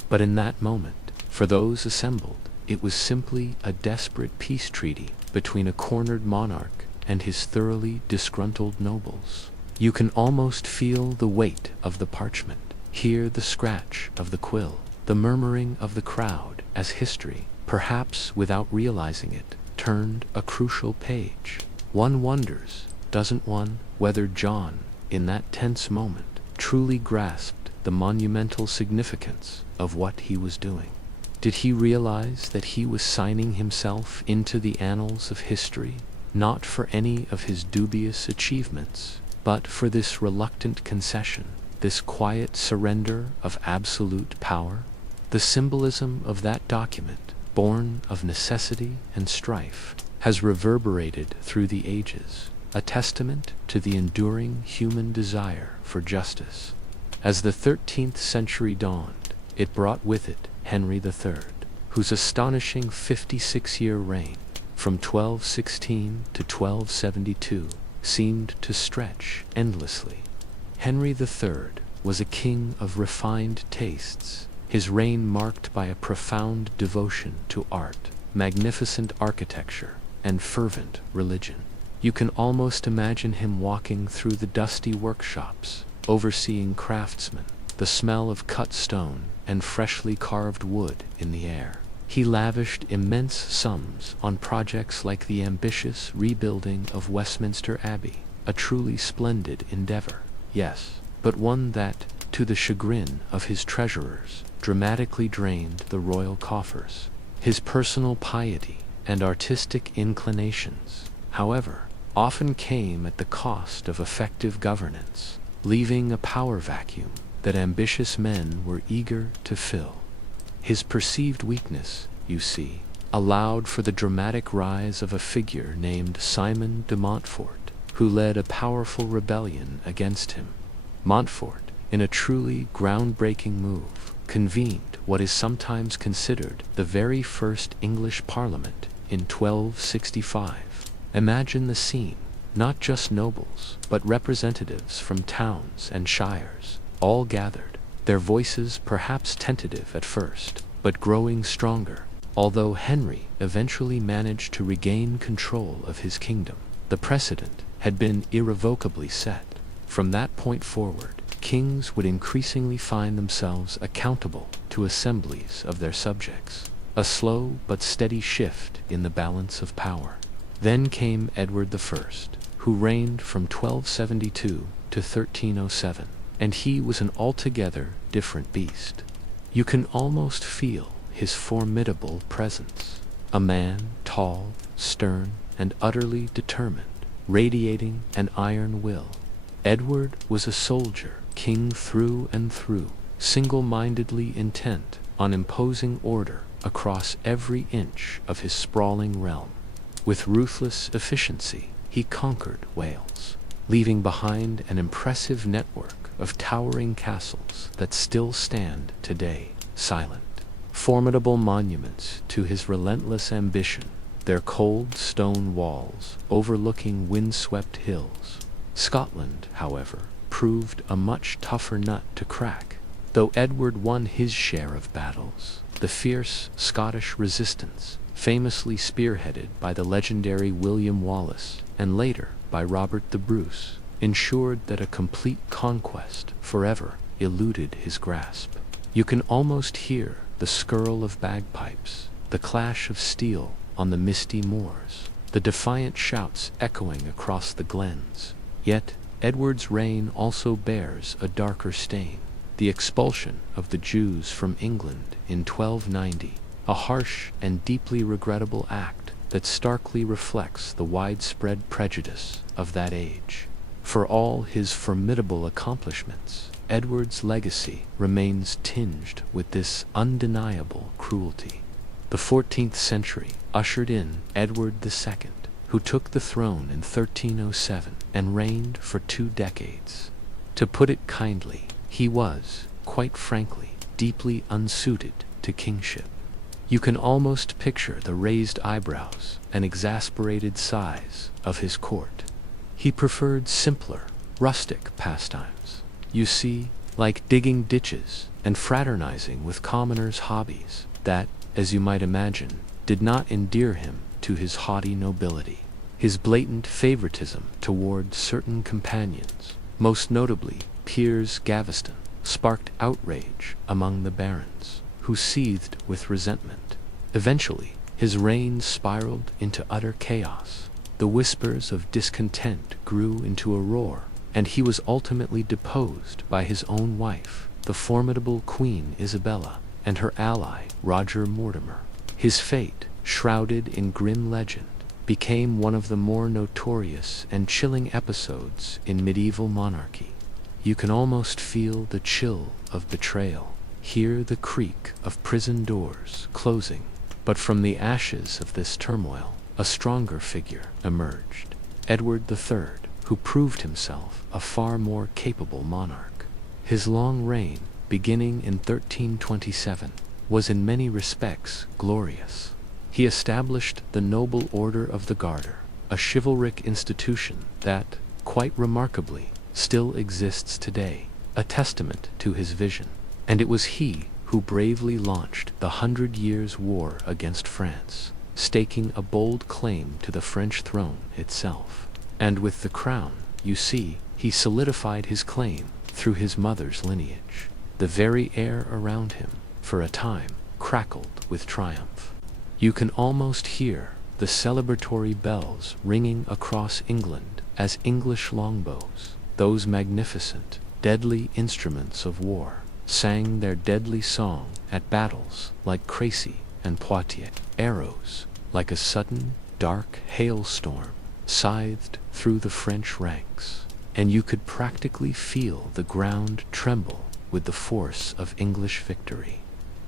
But in that moment, for those assembled, it was simply a desperate peace treaty between a cornered monarch and his thoroughly disgruntled nobles. You can almost feel the weight of the parchment, hear the scratch of the quill, the murmuring of the crowd as history, perhaps without realizing it, turned a crucial page. One wonders, doesn't one, whether John, in that tense moment, truly grasped the monumental significance of what he was doing. Did he realize that he was signing himself into the annals of history, not for any of his dubious achievements, but for this reluctant concession, this quiet surrender of absolute power? The symbolism of that document, born of necessity and strife, has reverberated through the ages, a testament to the enduring human desire for justice. As the 13th century dawned, it brought with it Henry III, whose astonishing 56-year reign, from 1216 to 1272, seemed to stretch endlessly. Henry III was a king of refined tastes, his reign marked by a profound devotion to art, magnificent architecture, and fervent religion. You can almost imagine him walking through the dusty workshops, overseeing craftsmen, the smell of cut stone and freshly carved wood in the air. He lavished immense sums on projects like the ambitious rebuilding of Westminster Abbey, a truly splendid endeavor, yes, but one that, to the chagrin of his treasurers, dramatically drained the royal coffers. His personal piety and artistic inclinations, however, often came at the cost of effective governance, leaving a power vacuum that ambitious men were eager to fill. His perceived weakness, you see, allowed for the dramatic rise of a figure named Simon de Montfort, who led a powerful rebellion against him. Montfort, in a truly groundbreaking move, convened what is sometimes considered the very first English Parliament in 1265. Imagine the scene, not just nobles, but representatives from towns and shires, all gathered, their voices perhaps tentative at first, but growing stronger. Although Henry eventually managed to regain control of his kingdom, the precedent had been irrevocably set. From that point forward, kings would increasingly find themselves accountable to assemblies of their subjects, a slow but steady shift in the balance of power. Then came Edward I, who reigned from 1272 to 1307, and he was an altogether different beast. You can almost feel his formidable presence, a man tall, stern, and utterly determined, radiating an iron will. Edward was a soldier, king through and through, single-mindedly intent on imposing order across every inch of his sprawling realm. With ruthless efficiency, he conquered Wales, leaving behind an impressive network of towering castles that still stand today, silent, formidable monuments to his relentless ambition, their cold stone walls overlooking windswept hills. Scotland, however, proved a much tougher nut to crack. Though Edward won his share of battles, the fierce Scottish resistance, famously spearheaded by the legendary William Wallace and later by Robert the Bruce, ensured that a complete conquest forever eluded his grasp. You can almost hear the skirl of bagpipes, the clash of steel on the misty moors, the defiant shouts echoing across the glens. Yet, Edward's reign also bears a darker stain, the expulsion of the Jews from England in 1290, a harsh and deeply regrettable act that starkly reflects the widespread prejudice of that age. For all his formidable accomplishments, Edward's legacy remains tinged with this undeniable cruelty. The 14th century ushered in Edward II, who took the throne in 1307 and reigned for 2 decades. To put it kindly, he was, quite frankly, deeply unsuited to kingship. You can almost picture the raised eyebrows and exasperated sighs of his court. He preferred simpler, rustic pastimes, You see, like digging ditches and fraternizing with commoners' hobbies that, as you might imagine, did not endear him to his haughty nobility. His blatant favoritism toward certain companions, most notably Piers Gaveston, sparked outrage among the barons, who seethed with resentment. Eventually, his reign spiraled into utter chaos. The whispers of discontent grew into a roar, and he was ultimately deposed by his own wife, the formidable Queen Isabella, and her ally, Roger Mortimer. His fate, shrouded in grim legend, became one of the more notorious and chilling episodes in medieval monarchy. You can almost feel the chill of betrayal, hear the creak of prison doors closing. But from the ashes of this turmoil, a stronger figure emerged, Edward III, who proved himself a far more capable monarch. His long reign, beginning in 1327, was in many respects glorious. He established the noble Order of the Garter, a chivalric institution that, quite remarkably, still exists today, a testament to his vision. And it was he who bravely launched the 100 Years' War against France, staking a bold claim to the French throne itself. And with the crown, you see, he solidified his claim through his mother's lineage. The very air around him, for a time, crackled with triumph. You can almost hear the celebratory bells ringing across England as English longbows, those magnificent, deadly instruments of war, sang their deadly song at battles like Crécy and Poitiers. Arrows, like a sudden, dark hailstorm, scythed through the French ranks, and you could practically feel the ground tremble with the force of English victory.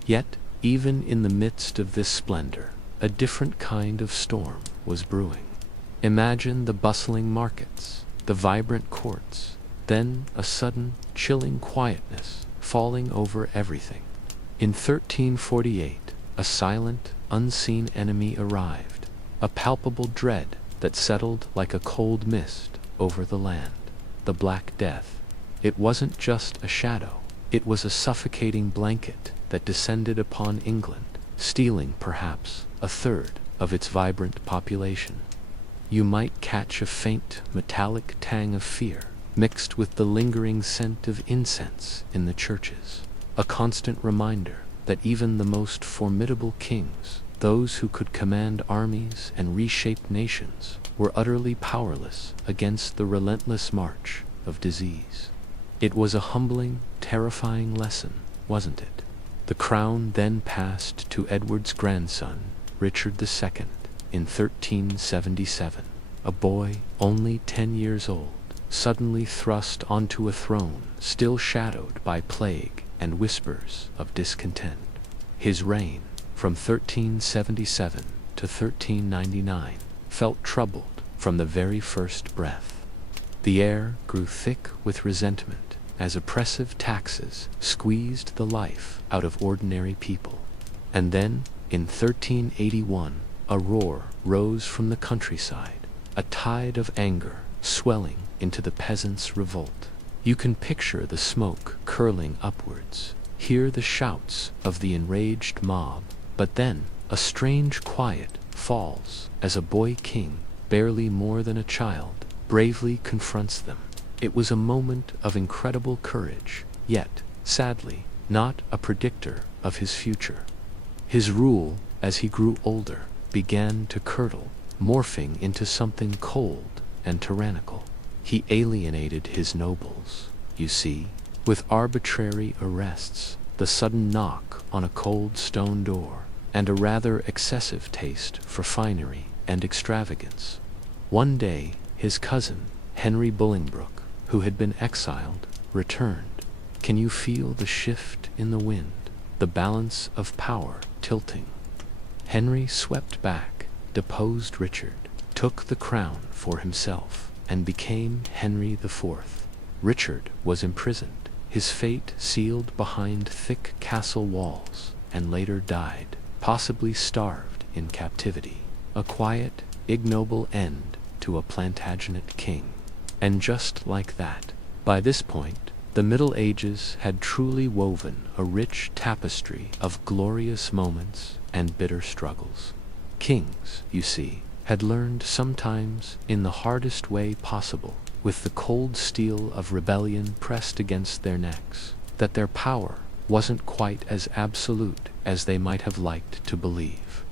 Yet, even in the midst of this splendor, a different kind of storm was brewing. Imagine the bustling markets, the vibrant courts, then a sudden, chilling quietness falling over everything. In 1348, a silent, unseen enemy arrived, a palpable dread that settled like a cold mist over the land, the Black Death. It wasn't just a shadow, it was a suffocating blanket that descended upon England, stealing perhaps a third of its vibrant population. You might catch a faint, metallic tang of fear, mixed with the lingering scent of incense in the churches, a constant reminder that even the most formidable kings, those who could command armies and reshape nations, were utterly powerless against the relentless march of disease. It was a humbling, terrifying lesson, wasn't it? The crown then passed to Edward's grandson, Richard II, in 1377. A boy, only 10 years old, suddenly thrust onto a throne still shadowed by plague and whispers of discontent. His reign, from 1377 to 1399, felt troubled from the very first breath. The air grew thick with resentment as oppressive taxes squeezed the life out of ordinary people. And then, in 1381, a roar rose from the countryside, a tide of anger swelling into the peasants' revolt. You can picture the smoke curling upwards, hear the shouts of the enraged mob, but then a strange quiet falls as a boy king, barely more than a child, bravely confronts them. It was a moment of incredible courage, yet, sadly, not a predictor of his future. His rule, as he grew older, began to curdle, morphing into something cold and tyrannical. He alienated his nobles, you see, with arbitrary arrests, the sudden knock on a cold stone door, and a rather excessive taste for finery and extravagance. One day, his cousin, Henry Bolingbroke, who had been exiled, returned. Can you feel the shift in the wind, the balance of power tilting? Henry swept back, deposed Richard, took the crown for himself, and became Henry IV. Richard was imprisoned, his fate sealed behind thick castle walls, and later died, possibly starved in captivity. A quiet, ignoble end to a Plantagenet king. And just like that, by this point, the The Middle Ages had truly woven a rich tapestry of glorious moments and bitter struggles. Kings, you see, had learned sometimes in the hardest way possible, with the cold steel of rebellion pressed against their necks, that their power wasn't quite as absolute as they might have liked to believe.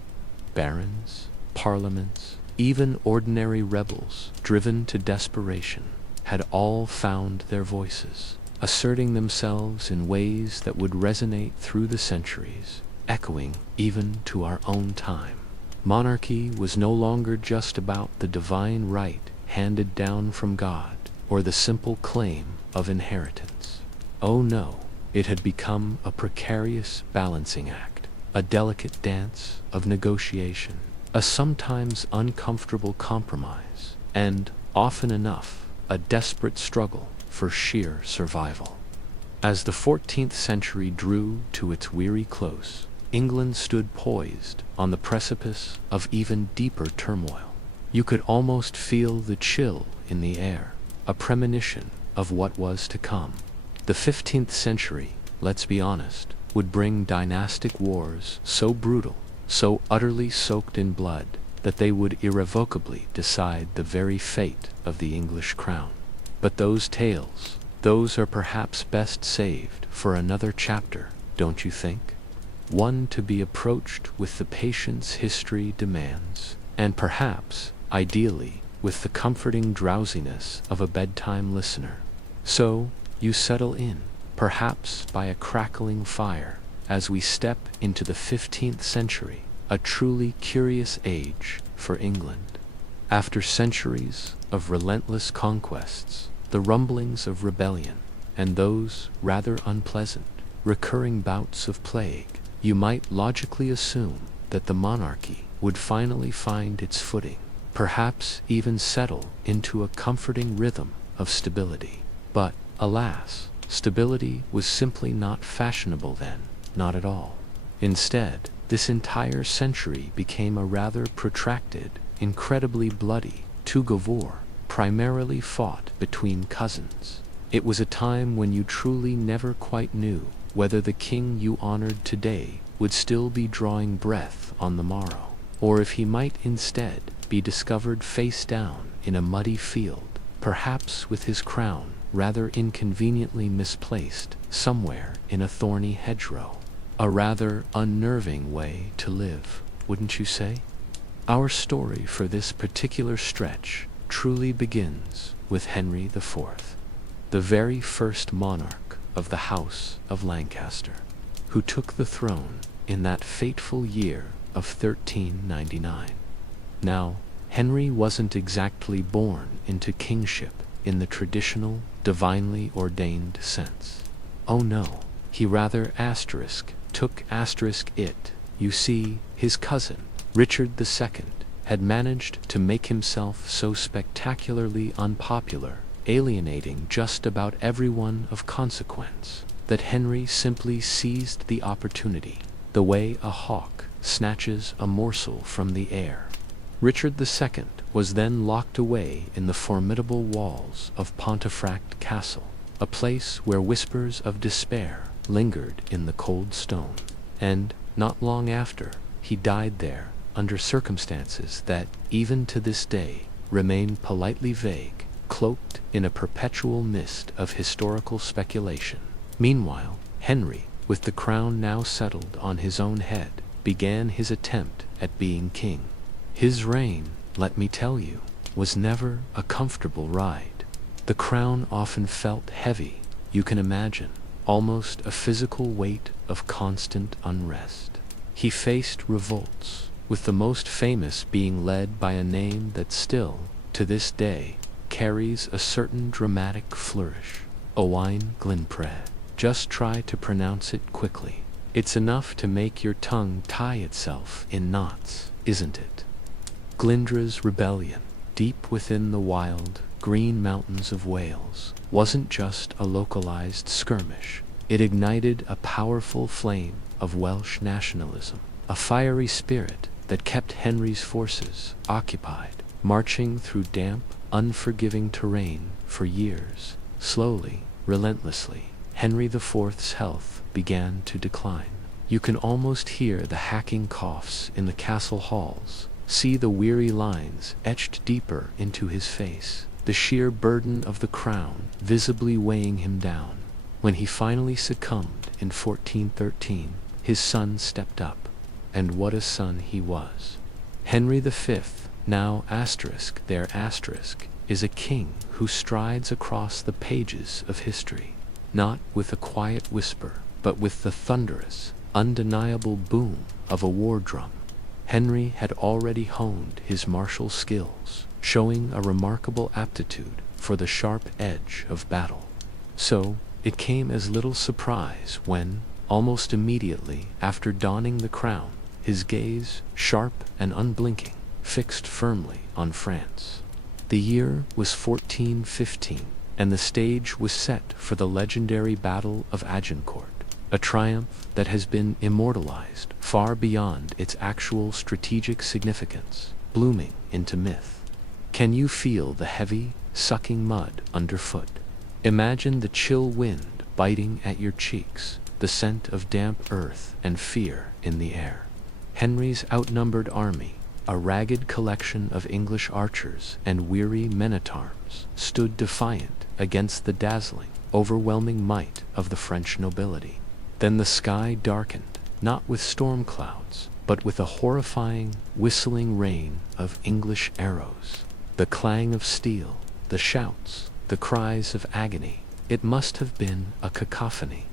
Barons, parliaments, even ordinary rebels, driven to desperation, had all found their voices, asserting themselves in ways that would resonate through the centuries, echoing even to our own time. Monarchy was no longer just about the divine right handed down from God, or the simple claim of inheritance. Oh no, it had become a precarious balancing act, a delicate dance of negotiation, a sometimes uncomfortable compromise, and, often enough, a desperate struggle for sheer survival. As the 14th century drew to its weary close, England stood poised on the precipice of even deeper turmoil. You could almost feel the chill in the air, a premonition of what was to come. The 15th century, let's be honest, would bring dynastic wars so brutal, so utterly soaked in blood, that they would irrevocably decide the very fate of the English crown. But those tales, those are perhaps best saved for another chapter, don't you think? One to be approached with the patience history demands, and perhaps, ideally, with the comforting drowsiness of a bedtime listener. So, you settle in, perhaps by a crackling fire, as we step into the 15th century, a truly curious age for England. After centuries of relentless conquests, the rumblings of rebellion, and those rather unpleasant, recurring bouts of plague, you might logically assume that the monarchy would finally find its footing, perhaps even settle into a comforting rhythm of stability. But, alas, stability was simply not fashionable then, not at all. Instead, this entire century became a rather protracted, incredibly bloody tug-of-war, primarily fought between cousins. It was a time when you truly never quite knew whether the king you honored today would still be drawing breath on the morrow, or if he might instead be discovered face down in a muddy field, perhaps with his crown rather inconveniently misplaced somewhere in a thorny hedgerow. A rather unnerving way to live, wouldn't you say? Our story for this particular stretch truly begins with Henry IV, the very first monarch of the House of Lancaster, who took the throne in that fateful year of 1399. Now, Henry wasn't exactly born into kingship in the traditional, divinely ordained sense. Oh no, he rather took it. You see, his cousin, Richard II, had managed to make himself so spectacularly unpopular, alienating just about everyone of consequence, that Henry simply seized the opportunity, the way a hawk snatches a morsel from the air. Richard II was then locked away in the formidable walls of Pontefract Castle, a place where whispers of despair lingered in the cold stone, and, not long after, he died there under circumstances that, even to this day, remain politely vague, cloaked in a perpetual mist of historical speculation. Meanwhile, Henry, with the crown now settled on his own head, began his attempt at being king. His reign, let me tell you, was never a comfortable ride. The crown often felt heavy, you can imagine, almost a physical weight of constant unrest. He faced revolts, with the most famous being led by a name that still, to this day, carries a certain dramatic flourish: Owain Glyndwr. Just try to pronounce it quickly. It's enough to make your tongue tie itself in knots, isn't it? Glyndwr's rebellion, deep within the wild, green mountains of Wales, wasn't just a localized skirmish. It ignited a powerful flame of Welsh nationalism, a fiery spirit that kept Henry's forces occupied, marching through damp, unforgiving terrain for years. Slowly, relentlessly. Henry IV's health began to decline. You can almost hear the hacking coughs in the castle halls, see the weary lines etched deeper into his face, the sheer burden of the crown visibly weighing him down. When he finally succumbed in 1413, his son stepped up. And what a son he was. Henry V, now *, is a king who strides across the pages of history, not with a quiet whisper, but with the thunderous, undeniable boom of a war drum. Henry had already honed his martial skills, showing a remarkable aptitude for the sharp edge of battle. So, it came as little surprise when, almost immediately after donning the crown, his gaze, sharp and unblinking, fixed firmly on France. The year was 1415, and the stage was set for the legendary Battle of Agincourt, a triumph that has been immortalized far beyond its actual strategic significance, blooming into myth. Can you feel the heavy, sucking mud underfoot? Imagine the chill wind biting at your cheeks, the scent of damp earth and fear in the air. Henry's outnumbered army, a ragged collection of English archers and weary men-at-arms, stood defiant against the dazzling, overwhelming might of the French nobility. Then the sky darkened, not with storm clouds, but with a horrifying, whistling rain of English arrows. The clang of steel, the shouts, the cries of agony. It must have been a cacophony.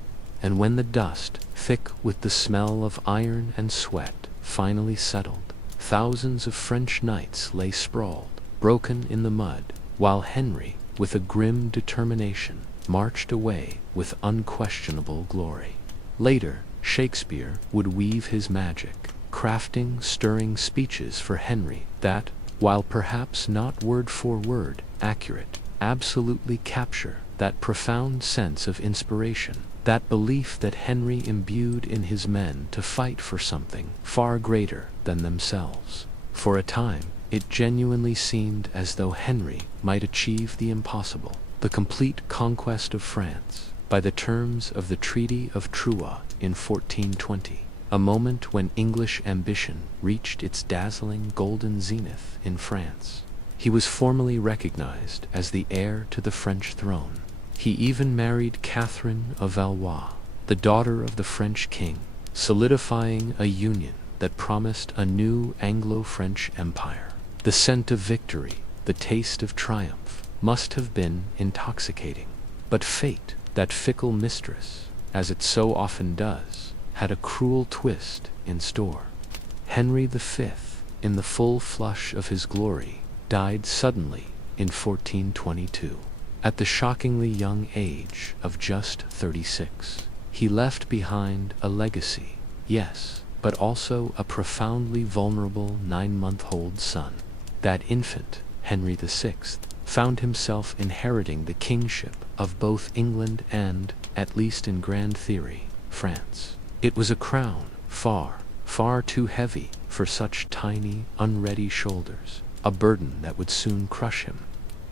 And when the dust, thick with the smell of iron and sweat, finally settled, thousands of French knights lay sprawled, broken in the mud, while Henry, with a grim determination, marched away with unquestionable glory. Later, Shakespeare would weave his magic, crafting stirring speeches for Henry that, while perhaps not word for word accurate, absolutely capture that profound sense of inspiration, that belief that Henry imbued in his men to fight for something far greater than themselves. For a time, it genuinely seemed as though Henry might achieve the impossible, the complete conquest of France, by the terms of the Treaty of Troyes in 1420, a moment when English ambition reached its dazzling golden zenith in France. He was formally recognized as the heir to the French throne. He even married Catherine of Valois, the daughter of the French king, solidifying a union that promised a new Anglo-French empire. The scent of victory, the taste of triumph, must have been intoxicating. But fate, that fickle mistress, as it so often does, had a cruel twist in store. Henry V, in the full flush of his glory, died suddenly in 1422. At the shockingly young age of just 36, he left behind a legacy, yes, but also a profoundly vulnerable 9-month-old son. That infant, Henry VI, found himself inheriting the kingship of both England and, at least in grand theory, France. It was a crown far, far too heavy for such tiny, unready shoulders, a burden that would soon crush him.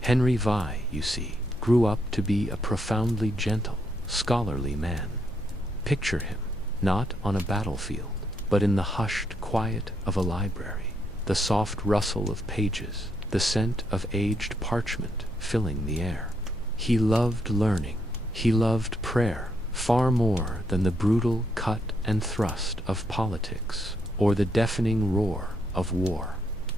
Henry V, you see, grew up to be a profoundly gentle, scholarly man. Picture him, not on a battlefield, but in the hushed quiet of a library, the soft rustle of pages, the scent of aged parchment filling the air. He loved learning, he loved prayer, far more than the brutal cut and thrust of politics, or the deafening roar of war.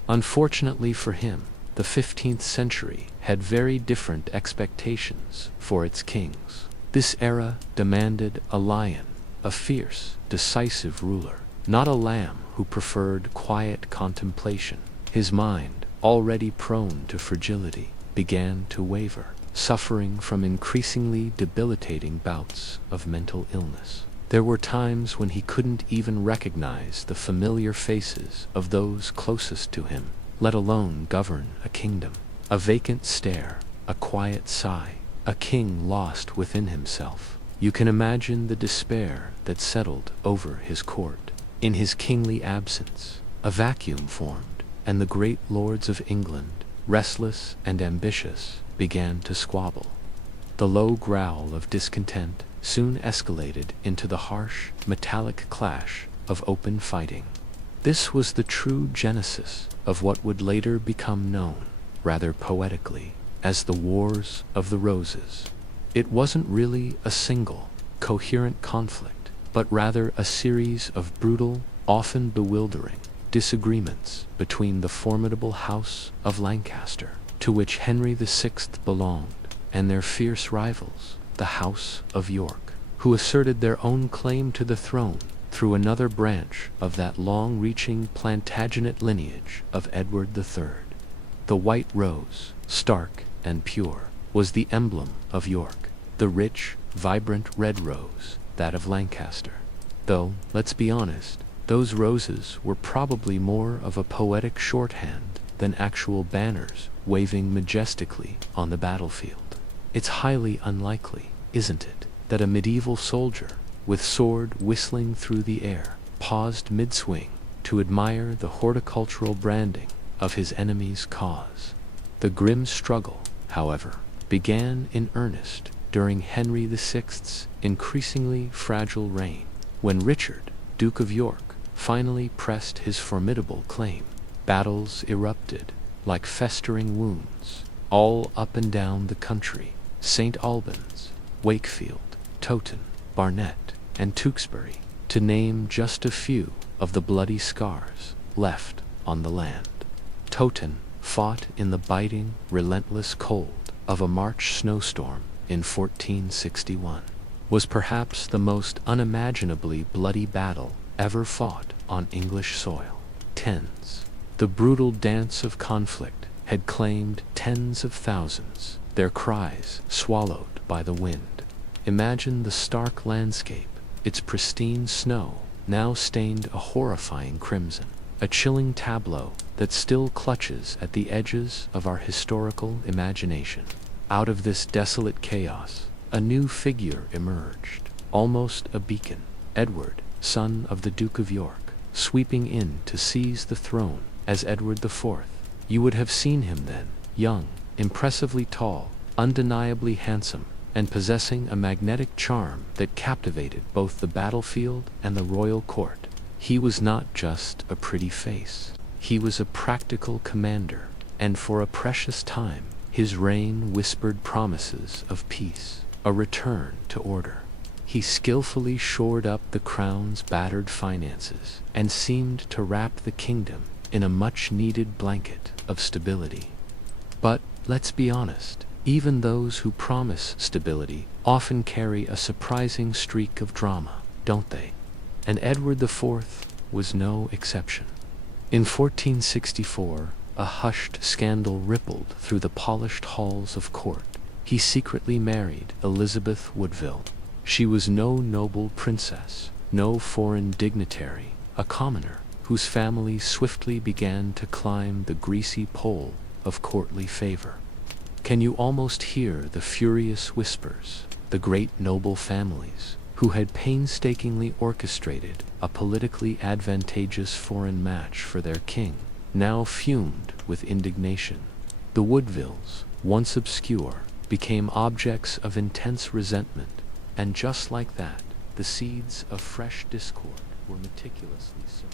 Unfortunately for him, the 15th century had very different expectations for its kings. This era demanded a lion, a fierce, decisive ruler, not a lamb who preferred quiet contemplation. His mind, already prone to fragility, began to waver, suffering from increasingly debilitating bouts of mental illness. There were times when he couldn't even recognize the familiar faces of those closest to him, let alone govern a kingdom. A vacant stare, a quiet sigh, a king lost within himself. You can imagine the despair that settled over his court. In his kingly absence, a vacuum formed, and the great lords of England, restless and ambitious, began to squabble. The low growl of discontent soon escalated into the harsh, metallic clash of open fighting. This was the true genesis of what would later become known, rather poetically, as the Wars of the Roses. It wasn't really a single, coherent conflict, but rather a series of brutal, often bewildering, disagreements between the formidable House of Lancaster, to which Henry VI belonged, and their fierce rivals, the House of York, who asserted their own claim to the throne through another branch of that long-reaching Plantagenet lineage of Edward III. The white rose, stark and pure, was the emblem of York, the rich, vibrant red rose, that of Lancaster. Though, let's be honest, those roses were probably more of a poetic shorthand than actual banners waving majestically on the battlefield. It's highly unlikely, isn't it, that a medieval soldier, with sword whistling through the air, paused mid-swing to admire the horticultural branding of his enemy's cause. The grim struggle, however, began in earnest during Henry VI's increasingly fragile reign, when Richard, Duke of York, finally pressed his formidable claim. Battles erupted, like festering wounds, all up and down the country. St. Albans, Wakefield, Towton, Barnet, and Tewkesbury, to name just a few of the bloody scars left on the land. Towton fought in the biting, relentless cold of a March snowstorm in 1461, was perhaps the most unimaginably bloody battle ever fought on English soil. The brutal dance of conflict had claimed tens of thousands, their cries swallowed by the wind. Imagine the stark landscape, its pristine snow now stained a horrifying crimson, a chilling tableau that still clutches at the edges of our historical imagination. Out of this desolate chaos, a new figure emerged, almost a beacon, Edward, son of the Duke of York, sweeping in to seize the throne as Edward IV. You would have seen him then, young, impressively tall, undeniably handsome, and possessing a magnetic charm that captivated both the battlefield and the royal court. He was not just a pretty face. He was a practical commander, and for a precious time, his reign whispered promises of peace, a return to order. He skillfully shored up the crown's battered finances and seemed to wrap the kingdom in a much-needed blanket of stability. But, let's be honest, even those who promise stability often carry a surprising streak of drama, don't they? And Edward IV was no exception. In 1464, a hushed scandal rippled through the polished halls of court. He secretly married Elizabeth Woodville. She was no noble princess, no foreign dignitary, a commoner whose family swiftly began to climb the greasy pole of courtly favor. Can you almost hear the furious whispers? The great noble families, who had painstakingly orchestrated a politically advantageous foreign match for their king, now fumed with indignation. The Woodvilles, once obscure, became objects of intense resentment, and just like that, the seeds of fresh discord were meticulously sown.